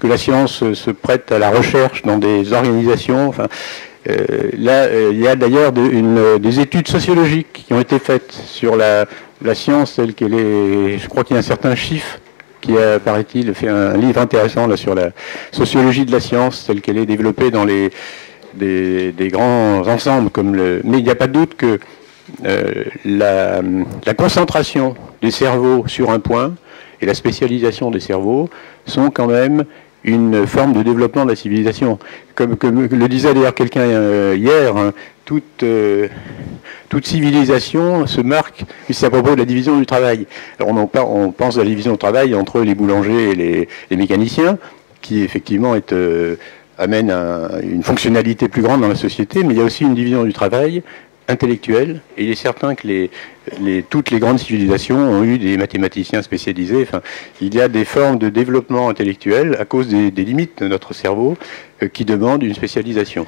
que la science se prête à la recherche dans des organisations. Enfin, là, il y a d'ailleurs des études sociologiques qui ont été faites sur la science telle qu'elle est. Je crois qu'il y a un certain Schiff qui a, paraît-il, fait un livre intéressant là, sur la sociologie de la science telle qu'elle est développée dans des grands ensembles. Mais il n'y a pas de doute que la concentration des cerveaux sur un point et la spécialisation des cerveaux sont quand même une forme de développement de la civilisation. Comme le disait d'ailleurs quelqu'un hier, hein, toute civilisation se marque, c'est à propos de la division du travail. Alors on pense à la division du travail entre les boulangers et les mécaniciens, qui effectivement amène une fonctionnalité plus grande dans la société, mais il y a aussi une division du travail intellectuelle, et il est certain que toutes les grandes civilisations ont eu des mathématiciens spécialisés. Enfin, il y a des formes de développement intellectuel à cause des limites de notre cerveau qui demandent une spécialisation.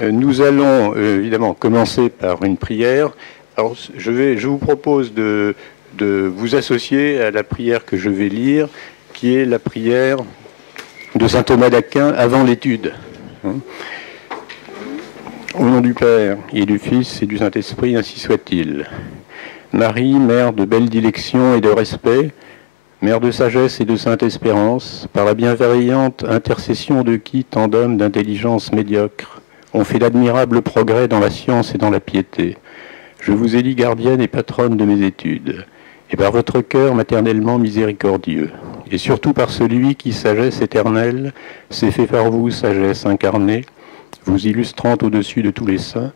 Nous allons évidemment commencer par une prière. Alors, je vous propose de vous associer à la prière que je vais lire, qui est la prière de saint Thomas d'Aquin avant l'étude. Au nom du Père, et du Fils, et du Saint-Esprit, ainsi soit-il. Marie, mère de belle dilection et de respect, mère de sagesse et de sainte espérance, par la bienveillante intercession de qui tant d'hommes d'intelligence médiocre ont fait d'admirables progrès dans la science et dans la piété, je vous élis gardienne et patronne de mes études, et par votre cœur maternellement miséricordieux, et surtout par celui qui, sagesse éternelle, s'est fait par vous sagesse incarnée, vous illustrant au-dessus de tous les saints,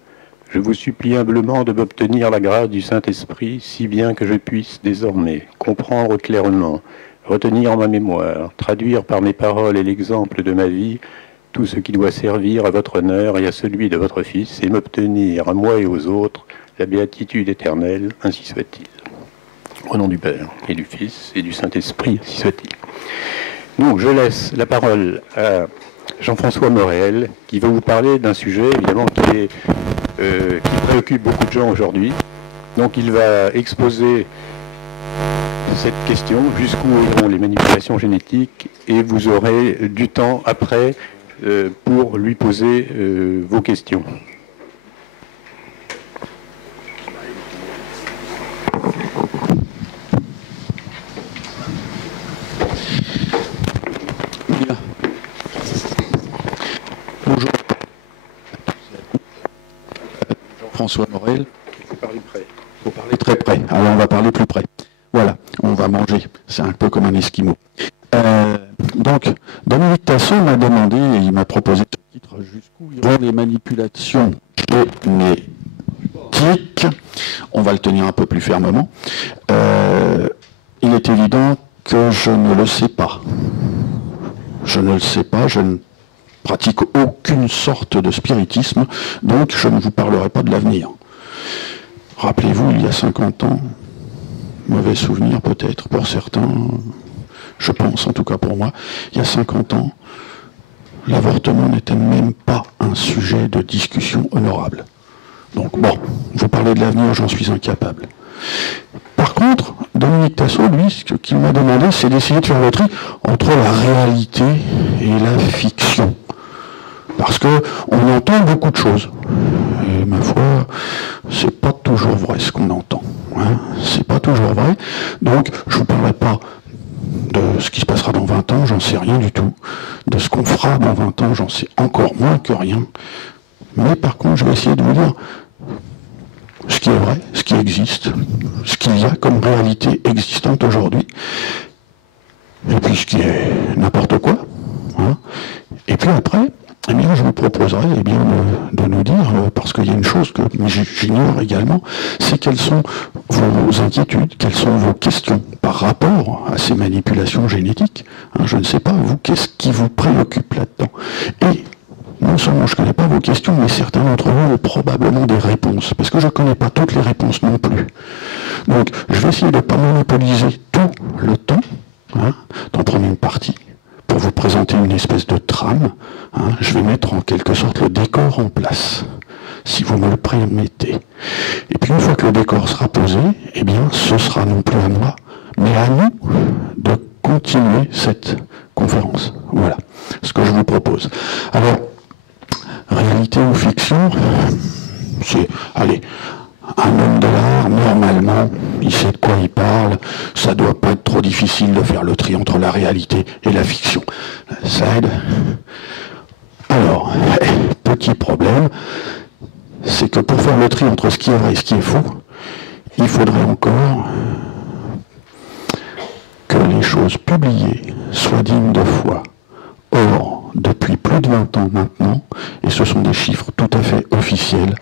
je vous supplie humblement de m'obtenir la grâce du Saint-Esprit, si bien que je puisse désormais comprendre clairement, retenir en ma mémoire, traduire par mes paroles et l'exemple de ma vie, tout ce qui doit servir à votre honneur et à celui de votre Fils, et m'obtenir à moi et aux autres la béatitude éternelle, ainsi soit-il. Au nom du Père, et du Fils, et du Saint-Esprit, ainsi soit-il. Donc je laisse la parole à Jean-François Morel, qui va vous parler d'un sujet, évidemment, qui préoccupe beaucoup de gens aujourd'hui. Donc il va exposer cette question, jusqu'où iront les manipulations génétiques, et vous aurez du temps après pour lui poser vos questions. Bonjour. Jean-François Morel. Il faut parler près. Il faut parler très près. Alors on va parler plus près. Voilà, on va manger. C'est un peu comme un esquimau. Donc, Dominique Tasson m'a demandé, et il m'a proposé ce titre, jusqu'où iront les manipulations génétiques. On va le tenir un peu plus fermement. Il est évident que je ne le sais pas. Je ne le sais pas, je ne pratique aucune sorte de spiritisme, donc je ne vous parlerai pas de l'avenir. Rappelez-vous, il y a 50 ans, mauvais souvenir peut-être pour certains, je pense en tout cas pour moi, il y a 50 ans, l'avortement n'était même pas un sujet de discussion honorable. Donc bon, vous parlez de l'avenir, j'en suis incapable. Par contre, Dominique Tasson, lui, ce qu'il m'a demandé, c'est d'essayer de faire le tri entre la réalité et la fiction. Parce qu'on entend beaucoup de choses. Et ma foi, c'est pas toujours vrai ce qu'on entend. Hein. C'est pas toujours vrai. Donc, je ne vous parlerai pas de ce qui se passera dans 20 ans, j'en sais rien du tout. De ce qu'on fera dans 20 ans, j'en sais encore moins que rien. Mais par contre, je vais essayer de vous dire ce qui est vrai, ce qui existe, ce qu'il y a comme réalité existante aujourd'hui, et puis ce qui est n'importe quoi. Hein. Et puis après, eh bien, je vous proposerai eh bien, de nous dire, parce qu'il y a une chose que j'ignore également, c'est quelles sont vos inquiétudes, quelles sont vos questions par rapport à ces manipulations génétiques. Hein, je ne sais pas, vous, qu'est-ce qui vous préoccupe là-dedans? Et non seulement je ne connais pas vos questions, mais certains d'entre vous ont probablement des réponses, parce que je ne connais pas toutes les réponses non plus. Donc, je vais essayer de ne pas monopoliser tout le temps, hein, d'en prendre une partie, pour vous présenter une espèce de trame. Hein, je vais mettre en quelque sorte le décor en place, si vous me le permettez. Et puis une fois que le décor sera posé, eh bien, ce sera non plus à moi, mais à nous de continuer cette conférence. Voilà ce que je vous propose. Alors, réalité ou fiction, c'est, allez, un homme de l'art, normalement, il sait de quoi il parle, ça doit pas être trop difficile de faire le tri entre la réalité et la fiction. Ça aide. Alors, petit problème, c'est que pour faire le tri entre ce qui est vrai et ce qui est faux, il faudrait encore que les choses publiées soient dignes de foi. Or, depuis plus de 20 ans maintenant, et ce sont des chiffres tout à fait officiels,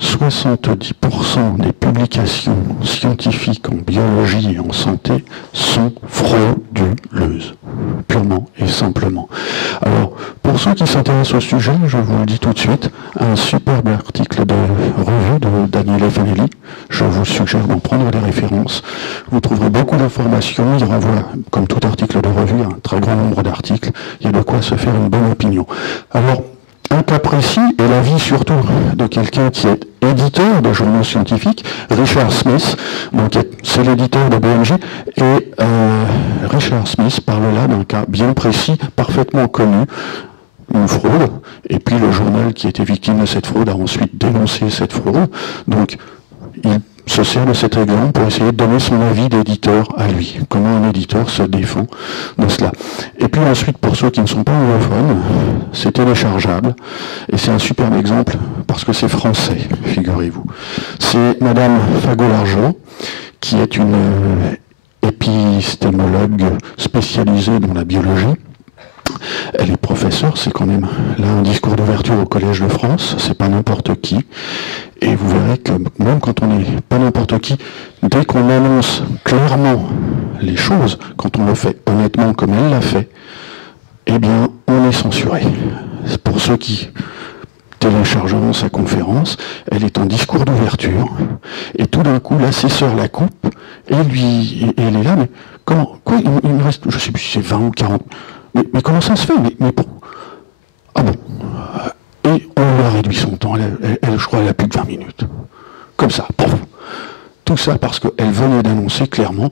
70% des publications scientifiques en biologie et en santé sont frauduleuses, purement et simplement. Alors, pour ceux qui s'intéressent au sujet, je vous le dis tout de suite, un superbe article de revue de Daniele Fanelli, je vous suggère d'en prendre des références. Vous trouverez beaucoup d'informations, il renvoie, comme tout article de revue, un très grand nombre d'articles, il y a de quoi se faire une bonne opinion. Alors, un cas précis, et l'avis surtout de quelqu'un qui est éditeur de journaux scientifiques, Richard Smith, donc c'est l'éditeur de BMJ, et Richard Smith parle là d'un cas bien précis, parfaitement connu, une fraude, et puis le journal qui était victime de cette fraude a ensuite dénoncé cette fraude, donc il se sert de cet exemple pour essayer de donner son avis d'éditeur à lui, comment un éditeur se défend de cela. Et puis ensuite, pour ceux qui ne sont pas anglophones, c'est téléchargeable, et c'est un superbe exemple, parce que c'est français, figurez-vous. C'est Madame Fagot-Largeau, qui est une épistémologue spécialisée dans la biologie. Elle est professeure, c'est quand même là un discours d'ouverture au Collège de France, c'est pas n'importe qui. Et vous verrez que même quand on n'est pas n'importe qui, dès qu'on annonce clairement les choses, quand on le fait honnêtement comme elle l'a fait, eh bien on est censuré. Pour ceux qui téléchargeront sa conférence, elle est en discours d'ouverture, et tout d'un coup l'assesseur la coupe, et elle est là, mais comment, quoi, il me reste, je sais plus si c'est 20 ou 40. Mais comment ça se fait? Mais pour... Ah bon. Et on lui a réduit son temps. Elle, je crois, elle a plus de 20 minutes. Comme ça. Pouf. Tout ça parce qu'elle venait d'annoncer clairement,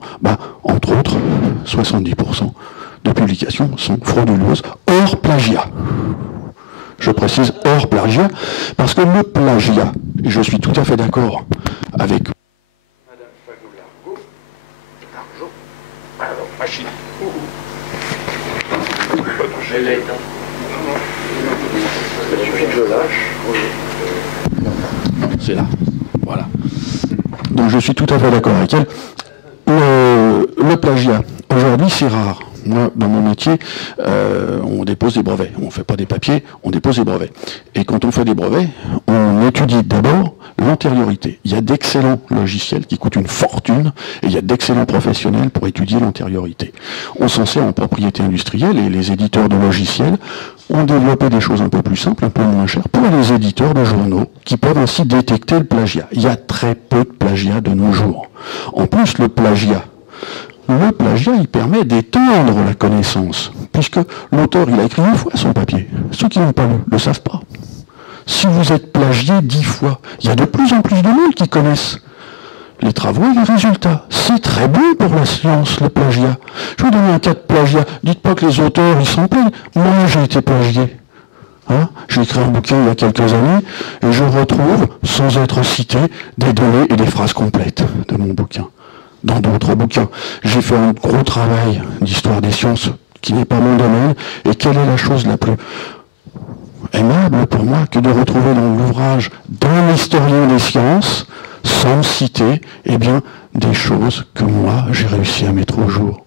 entre autres, 70% de publications sont frauduleuses, hors plagiat. Je précise hors plagiat, parce que le plagiat, et je suis tout à fait d'accord avec Madame Fagot-Largeau, alors, machine. Il suffit que je lâche. Non, c'est là. Voilà. Donc je suis tout à fait d'accord avec elle. Le plagiat, aujourd'hui, c'est rare. Moi, dans mon métier, on dépose des brevets. On ne fait pas des papiers, on dépose des brevets. Et quand on fait des brevets, on étudie d'abord l'antériorité. Il y a d'excellents logiciels qui coûtent une fortune, et il y a d'excellents professionnels pour étudier l'antériorité. On s'en sert en propriété industrielle, et les éditeurs de logiciels ont développé des choses un peu plus simples, un peu moins chères, pour les éditeurs de journaux, qui peuvent ainsi détecter le plagiat. Il y a très peu de plagiat de nos jours. En plus, le plagiat, il permet d'étendre la connaissance, puisque l'auteur, il a écrit une fois son papier. Ceux qui n'ont pas lu le savent pas. Si vous êtes plagié 10 fois, il y a de plus en plus de monde qui connaissent les travaux et les résultats. C'est très bon pour la science, le plagiat. Je vais vous donner un cas de plagiat. Dites pas que les auteurs, ils s'en plaignent. Moi, j'ai été plagié. J'ai écrit un bouquin il y a quelques années, et je retrouve, sans être cité, des données et des phrases complètes de mon bouquin. Dans d'autres bouquins. J'ai fait un gros travail d'histoire des sciences qui n'est pas mon domaine, et quelle est la chose la plus aimable pour moi que de retrouver dans l'ouvrage d'un historien des sciences, sans citer, des choses que moi, j'ai réussi à mettre au jour.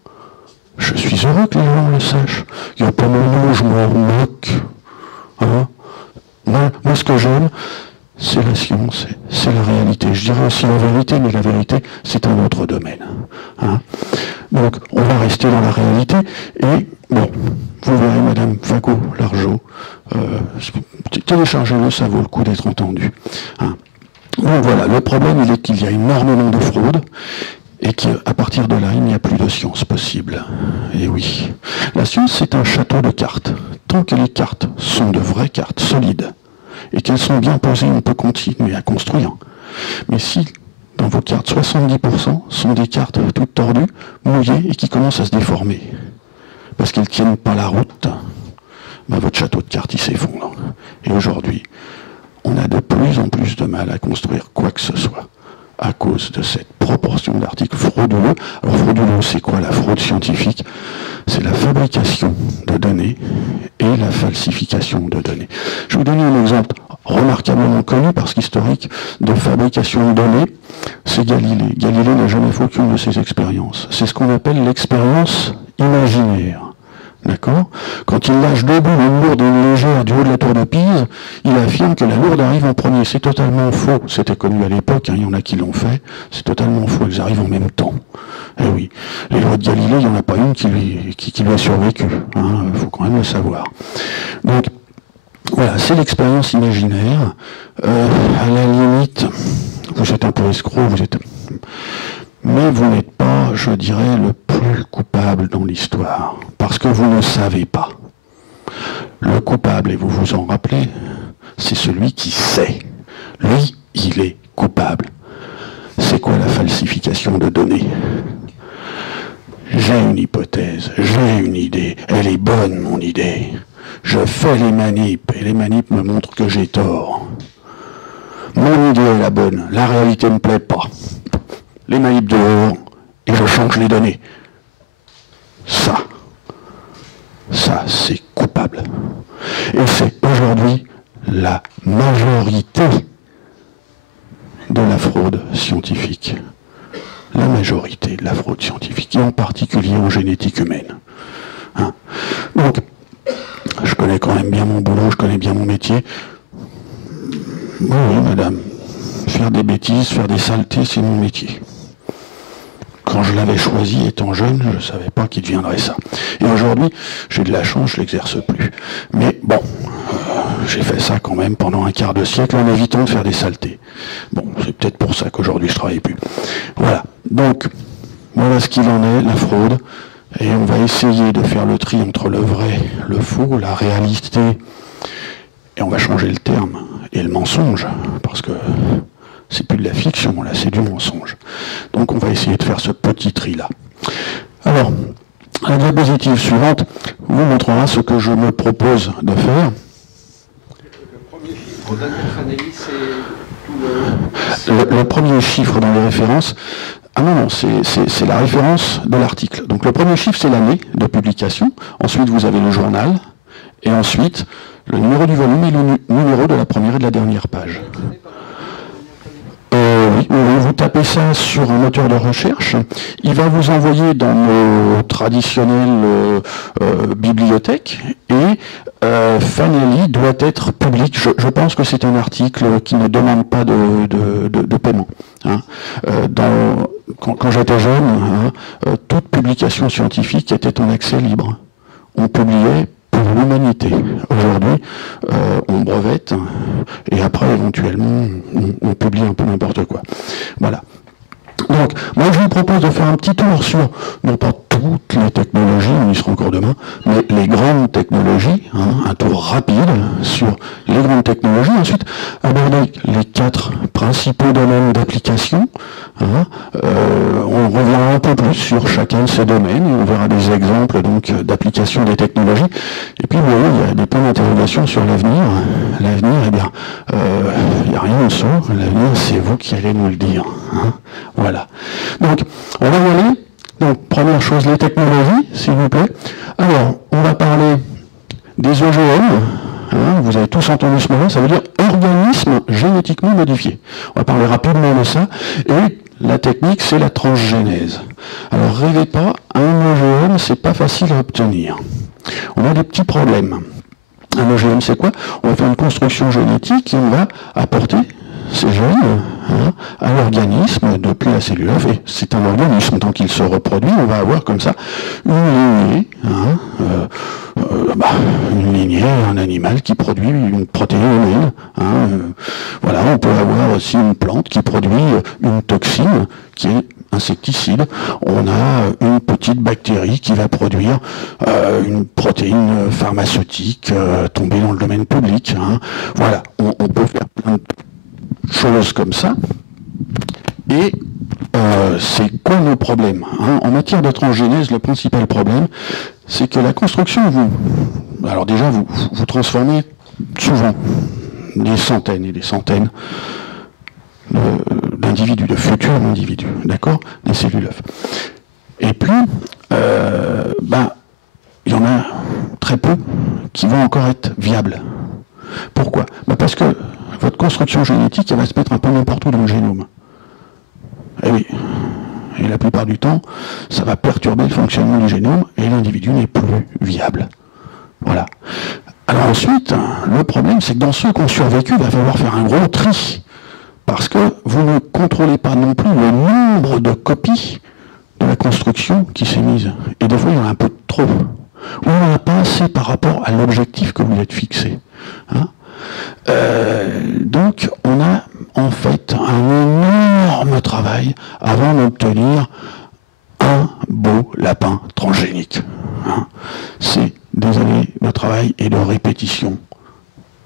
Je suis heureux que les gens le sachent. Il n'y a pas mon nom, je m'en moque. Moi, ce que j'aime, c'est la science, c'est la réalité. Je dirais aussi la vérité, mais la vérité, c'est un autre domaine. Donc, on va rester dans la réalité, et bon, vous verrez, Madame Fagot-Largeau, téléchargez-le, ça vaut le coup d'être entendu. Donc voilà, le problème, il est qu'il y a énormément de fraude, et qu'à partir de là, il n'y a plus de science possible. Et oui, la science, c'est un château de cartes. Tant que les cartes sont de vraies cartes solides, et qu'elles sont bien posées, on peut continuer à construire. Mais si, dans vos cartes, 70% sont des cartes toutes tordues, mouillées, et qui commencent à se déformer, parce qu'ils ne tiennent pas la route, ben votre château de cartes il s'effondre. Et aujourd'hui, on a de plus en plus de mal à construire quoi que ce soit à cause de cette proportion d'articles frauduleux. Alors frauduleux, c'est quoi la fraude scientifique? C'est la fabrication de données et la falsification de données. Je vais vous donner un exemple remarquablement connu parce qu'historique de fabrication de données, c'est Galilée. Galilée n'a jamais fait aucune de ces expériences. C'est ce qu'on appelle l'expérience imaginaire. D'accord? Quand il lâche deux boules, une lourde et une légère du haut de la tour de Pise, il affirme que la lourde arrive en premier. C'est totalement faux. C'était connu à l'époque, hein, il y en a qui l'ont fait. C'est totalement faux, elles arrivent en même temps. Eh oui, les lois de Galilée, il n'y en a pas une qui lui a survécu. Il faut quand même le savoir. Donc, voilà, c'est l'expérience imaginaire. À la limite, vous êtes un peu escroc, mais vous n'êtes pas, je dirais, le plus coupable dans l'histoire, parce que vous ne savez pas. Le coupable, et vous vous en rappelez, c'est celui qui sait. Lui, il est coupable. C'est quoi la falsification de données? J'ai une hypothèse, j'ai une idée, elle est bonne mon idée. Je fais les manips, et les manips me montrent que j'ai tort. Mon idée est la bonne, la réalité ne me plaît pas. Les manips dehors, et je change les données. Ça c'est coupable. Et c'est aujourd'hui la majorité de la fraude scientifique. La majorité de la fraude scientifique, et en particulier en génétique humaine. Donc, je connais quand même bien mon boulot, je connais bien mon métier. Oui, madame, faire des bêtises, faire des saletés, c'est mon métier. Quand je l'avais choisi étant jeune, je ne savais pas qu'il deviendrait ça. Et aujourd'hui, j'ai de la chance, je ne l'exerce plus. Mais bon, j'ai fait ça quand même pendant un quart de siècle en évitant de faire des saletés. Bon, c'est peut-être pour ça qu'aujourd'hui je ne travaille plus. Voilà. Donc, voilà ce qu'il en est, la fraude. Et on va essayer de faire le tri entre le vrai, le faux, la réalité. Et on va changer le terme. Et le mensonge. Parce que c'est plus de la fiction, là, c'est du mensonge. Donc on va essayer de faire ce petit tri-là. Alors, la diapositive suivante vous montrera ce que je me propose de faire. Le premier chiffre dans notre analyse, c'est tout le premier chiffre dans les références. Ah non, c'est la référence de l'article. Donc le premier chiffre, c'est l'année de publication. Ensuite, vous avez le journal. Et ensuite, le numéro du volume et le numéro de la première et de la dernière page. Oui, vous tapez ça sur un moteur de recherche. Il va vous envoyer dans nos traditionnelles bibliothèques et Fanelli doit être public. Je pense que c'est un article qui ne demande pas de paiement. Quand j'étais jeune, toute publication scientifique était en accès libre. On publiait pour l'humanité. Aujourd'hui, on brevette et après, éventuellement, on publie un peu n'importe quoi. Voilà. Donc, moi, je vous propose de faire un petit tour sur, non pas toutes les technologies, on y sera encore demain, mais les grandes technologies, un tour rapide sur les grandes technologies, ensuite aborder les 4 principaux domaines d'application. On reviendra un peu plus sur chacun de ces domaines et on verra des exemples donc d'application des technologies. Et puis, vous voyez, il y a des points d'interrogation sur l'avenir. L'avenir, eh bien, il n'y a rien de ça. L'avenir, c'est vous qui allez nous le dire. Voilà. Donc, on va y aller. Donc, première chose, les technologies, s'il vous plaît. Alors, on va parler des OGM. Vous avez tous entendu ce mot, ça veut dire organisme génétiquement modifié. On va parler rapidement de ça. Et la technique, c'est la transgénèse. Alors, rêvez pas, un OGM, c'est pas facile à obtenir. On a des petits problèmes. Un OGM, c'est quoi? On va faire une construction génétique et on va apporter ces gènes à l'organisme depuis la cellule. Et c'est un organisme, tant qu'il se reproduit, on va avoir comme ça une lignée, un animal qui produit une protéine humaine. Voilà, on peut avoir aussi une plante qui produit une toxine qui est insecticide. On a une petite bactérie qui va produire une protéine pharmaceutique tombée dans le domaine public. Voilà, on peut faire plein de choses comme ça. Et c'est quoi nos problèmes? En matière de transgénèse, le principal problème, c'est que la construction, alors déjà, vous transformez souvent des centaines et des centaines d'individus, de futurs individus, d'accord, des cellules œufs. Et puis, il y en a très peu qui vont encore être viables. Pourquoi? Parce que votre construction génétique, elle va se mettre un peu n'importe où dans le génome. Eh oui. Et la plupart du temps, ça va perturber le fonctionnement du génome et l'individu n'est plus viable. Voilà. Alors ensuite, le problème, c'est que dans ceux qui ont survécu, il va falloir faire un gros tri. Parce que vous ne contrôlez pas non plus le nombre de copies de la construction qui s'est mise. Et des fois, il y en a un peu trop. Ou il n'y en a pas assez par rapport à l'objectif que vous êtes fixé. Hein? Donc, on a en fait un énorme travail avant d'obtenir un beau lapin transgénique. Hein? C'est des années de travail et de répétition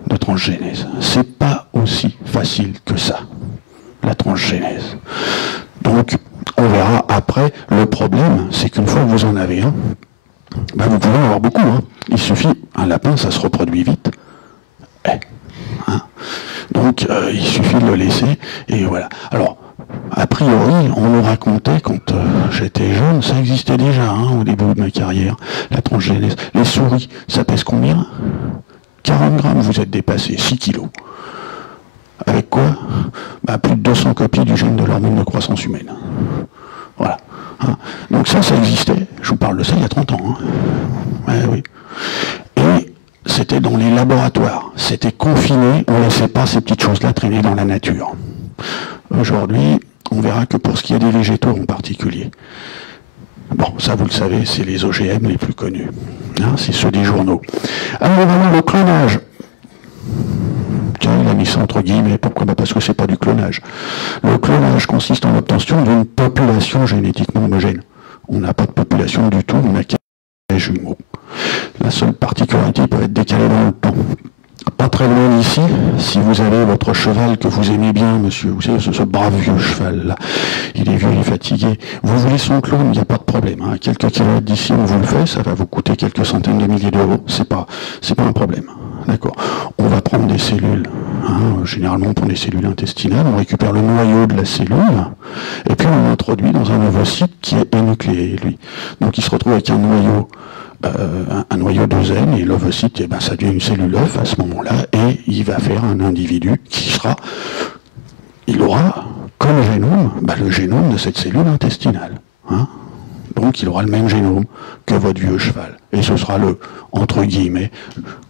de transgénèse. C'est pas aussi facile que ça, la transgénèse. Donc, on verra après. Le problème, c'est qu'une fois que vous en avez un, vous pouvez en avoir beaucoup. Hein. Il suffit, un lapin, ça se reproduit vite. Hein. Donc, il suffit de le laisser, et voilà. Alors, a priori, on nous racontait, quand j'étais jeune, ça existait déjà, au début de ma carrière, la transgénèse. Les souris, ça pèse combien? 40 grammes, vous êtes dépassé, 6 kilos. Avec quoi? Plus de 200 copies du gène de l'hormone de croissance humaine. Voilà. Hein. Donc ça existait. Je vous parle de ça il y a 30 ans. Oui. Et c'était dans les laboratoires. C'était confiné. On ne laissait pas ces petites choses-là traîner dans la nature. Aujourd'hui, on verra que pour ce qui est des végétaux en particulier. Bon, ça vous le savez, c'est les OGM les plus connus. C'est ceux des journaux. Alors vraiment, le clonage. Tiens, il a mis ça entre guillemets. Pourquoi? Parce que c'est pas du clonage. Le clonage consiste en l'obtention d'une population génétiquement homogène. On n'a pas de population du tout, on n'a qu'un jumeaux. La seule particularité peut être décalée dans le temps. Pas très loin d'ici, si vous avez votre cheval que vous aimez bien, monsieur, vous savez, ce brave vieux cheval-là, il est vieux, il est fatigué, vous voulez son clone, il n'y a pas de problème. Quelques kilomètres d'ici, on vous le fait, ça va vous coûter quelques centaines de milliers d'euros, c'est pas un problème. D'accord. On va prendre des cellules, généralement on prend des cellules intestinales, on récupère le noyau de la cellule, et puis on l'introduit dans un ovocyte qui est énucléé, lui. Donc il se retrouve avec un noyau de et l'ovocyte, ça devient une cellule œuf à ce moment-là, et il va faire un individu il aura comme génome, le génome de cette cellule intestinale. Donc il aura le même génome que votre vieux cheval. Et ce sera le, entre guillemets,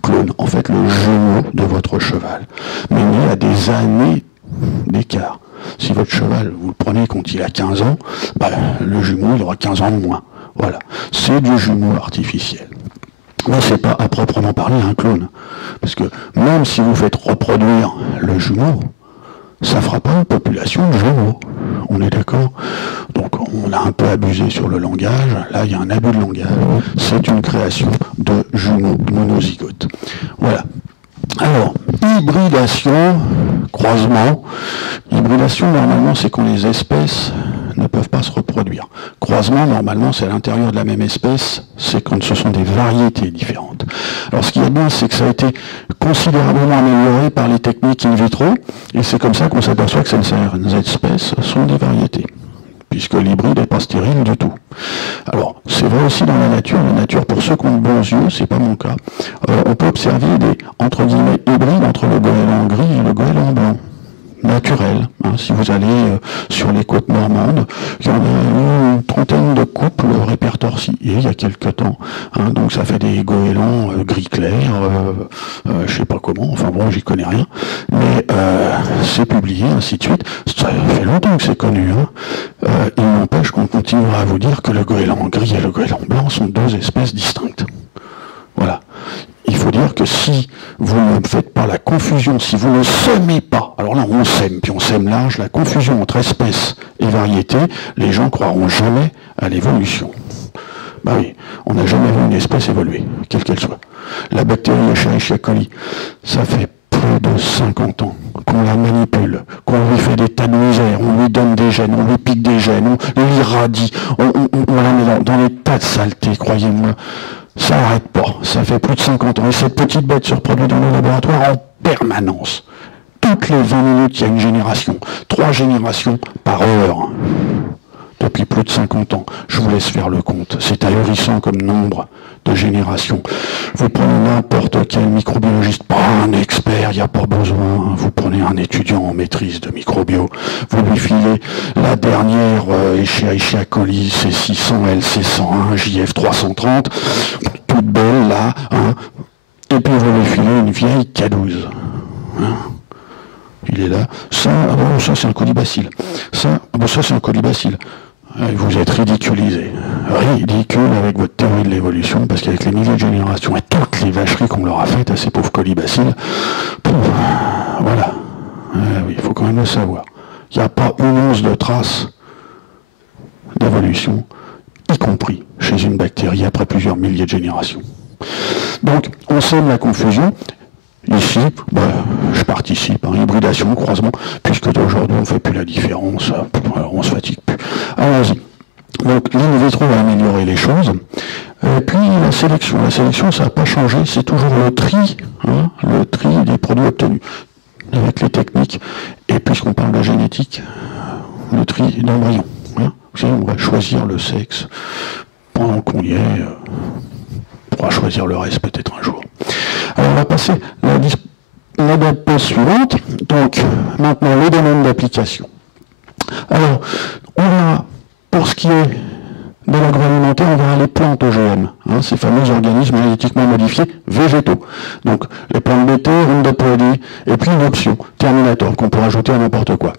clone, en fait le jumeau de votre cheval. Mais il y a des années d'écart. Si votre cheval, vous le prenez quand il a 15 ans, le jumeau, il aura 15 ans de moins. Voilà. C'est du jumeau artificiel. Mais c'est pas à proprement parler un clone. Parce que même si vous faites reproduire le jumeau, ça ne fera pas une population de jumeaux. On est d'accord? Donc on a un peu abusé sur le langage. Là, il y a un abus de langage. C'est une création de jumeaux monozygotes. Voilà. Alors, hybridation, croisement. Hybridation, normalement, c'est quand les espèces ne peuvent pas se reproduire. Croisement, normalement, c'est à l'intérieur de la même espèce, c'est quand ce sont des variétés différentes. Alors, ce qui est bien, c'est que ça a été considérablement amélioré par les techniques in vitro, et c'est comme ça qu'on s'aperçoit que certaines espèces sont des variétés, puisque l'hybride n'est pas stérile du tout. Alors, c'est vrai aussi dans la nature. La nature, pour ceux qui ont de bons yeux, c'est pas mon cas, on peut observer des, entre guillemets, hybrides entre le goéland gris et le goéland blanc. Naturel. Si vous allez sur les côtes normandes, il y en a une trentaine de couples répertoriés il y a quelques temps. Donc ça fait des goélands gris clair, je sais pas comment, enfin bon, j'y connais rien, mais c'est publié, ainsi de suite. Ça fait longtemps que c'est connu. Il n'empêche qu'on continuera à vous dire que le goéland gris et le goéland blanc sont deux espèces distinctes. Voilà. Il faut dire que si vous ne faites pas la confusion, si vous ne semez pas, alors là on sème, puis on sème large, la confusion entre espèces et variétés, les gens croiront jamais à l'évolution. Oui, on n'a jamais vu une espèce évoluer, quelle qu'elle soit. La bactérie Escherichia coli, ça fait plus de 50 ans qu'on la manipule, qu'on lui fait des tas de misères, on lui donne des gènes, on lui pique des gènes, on l'irradie, on la met dans des tas de saletés, croyez-moi. Ça n'arrête pas. Ça fait plus de 50 ans. Et cette petite bête se reproduit dans nos laboratoires en permanence. Toutes les 20 minutes, il y a une génération. 3 générations par heure. Depuis plus de 50 ans. Je vous laisse faire le compte. C'est ahurissant comme nombre de générations. Vous prenez n'importe quel microbiologiste, pas un expert, il n'y a pas besoin. Vous prenez un étudiant en maîtrise de microbio, vous lui filez la dernière Escherichia coli C600, LC101, JF330, toute belle là, hein, et puis vous lui filez une vieille K12. Hein. Il est là. Ça, bon, ça c'est un colibacille. Ça, bon, ça c'est un colibacille. Vous êtes ridiculisé. Ridicule avec votre théorie de l'évolution, parce qu'avec les milliers de générations et toutes les vacheries qu'on leur a faites à ces pauvres colibacilles, voilà. Oui, il faut quand même le savoir. Il n'y a pas une once de trace d'évolution, y compris chez une bactérie après plusieurs milliers de générations. Donc, on sème la confusion. Ici, je participe à hybridation, croisement, puisque aujourd'hui on ne fait plus la différence, alors on se fatigue plus. Allons-y. Donc l'in vitro va améliorer les choses. Et puis la sélection ça n'a pas changé, c'est toujours le tri des produits obtenus, avec les techniques. Et puisqu'on parle de génétique, le tri d'embryons. Hein. Vous savez, on va choisir le sexe pendant qu'on y est. On pourra choisir le reste peut-être un jour. Alors on va passer à la diapo suivante. Donc maintenant les domaines d'application. Alors on verra, pour ce qui est de l'agroalimentaire, on verra les plantes OGM, hein, ces fameux organismes génétiquement modifiés végétaux. Donc les plantes BT, Roundup Ready, et puis une option, Terminator, qu'on peut rajouter à n'importe quoi.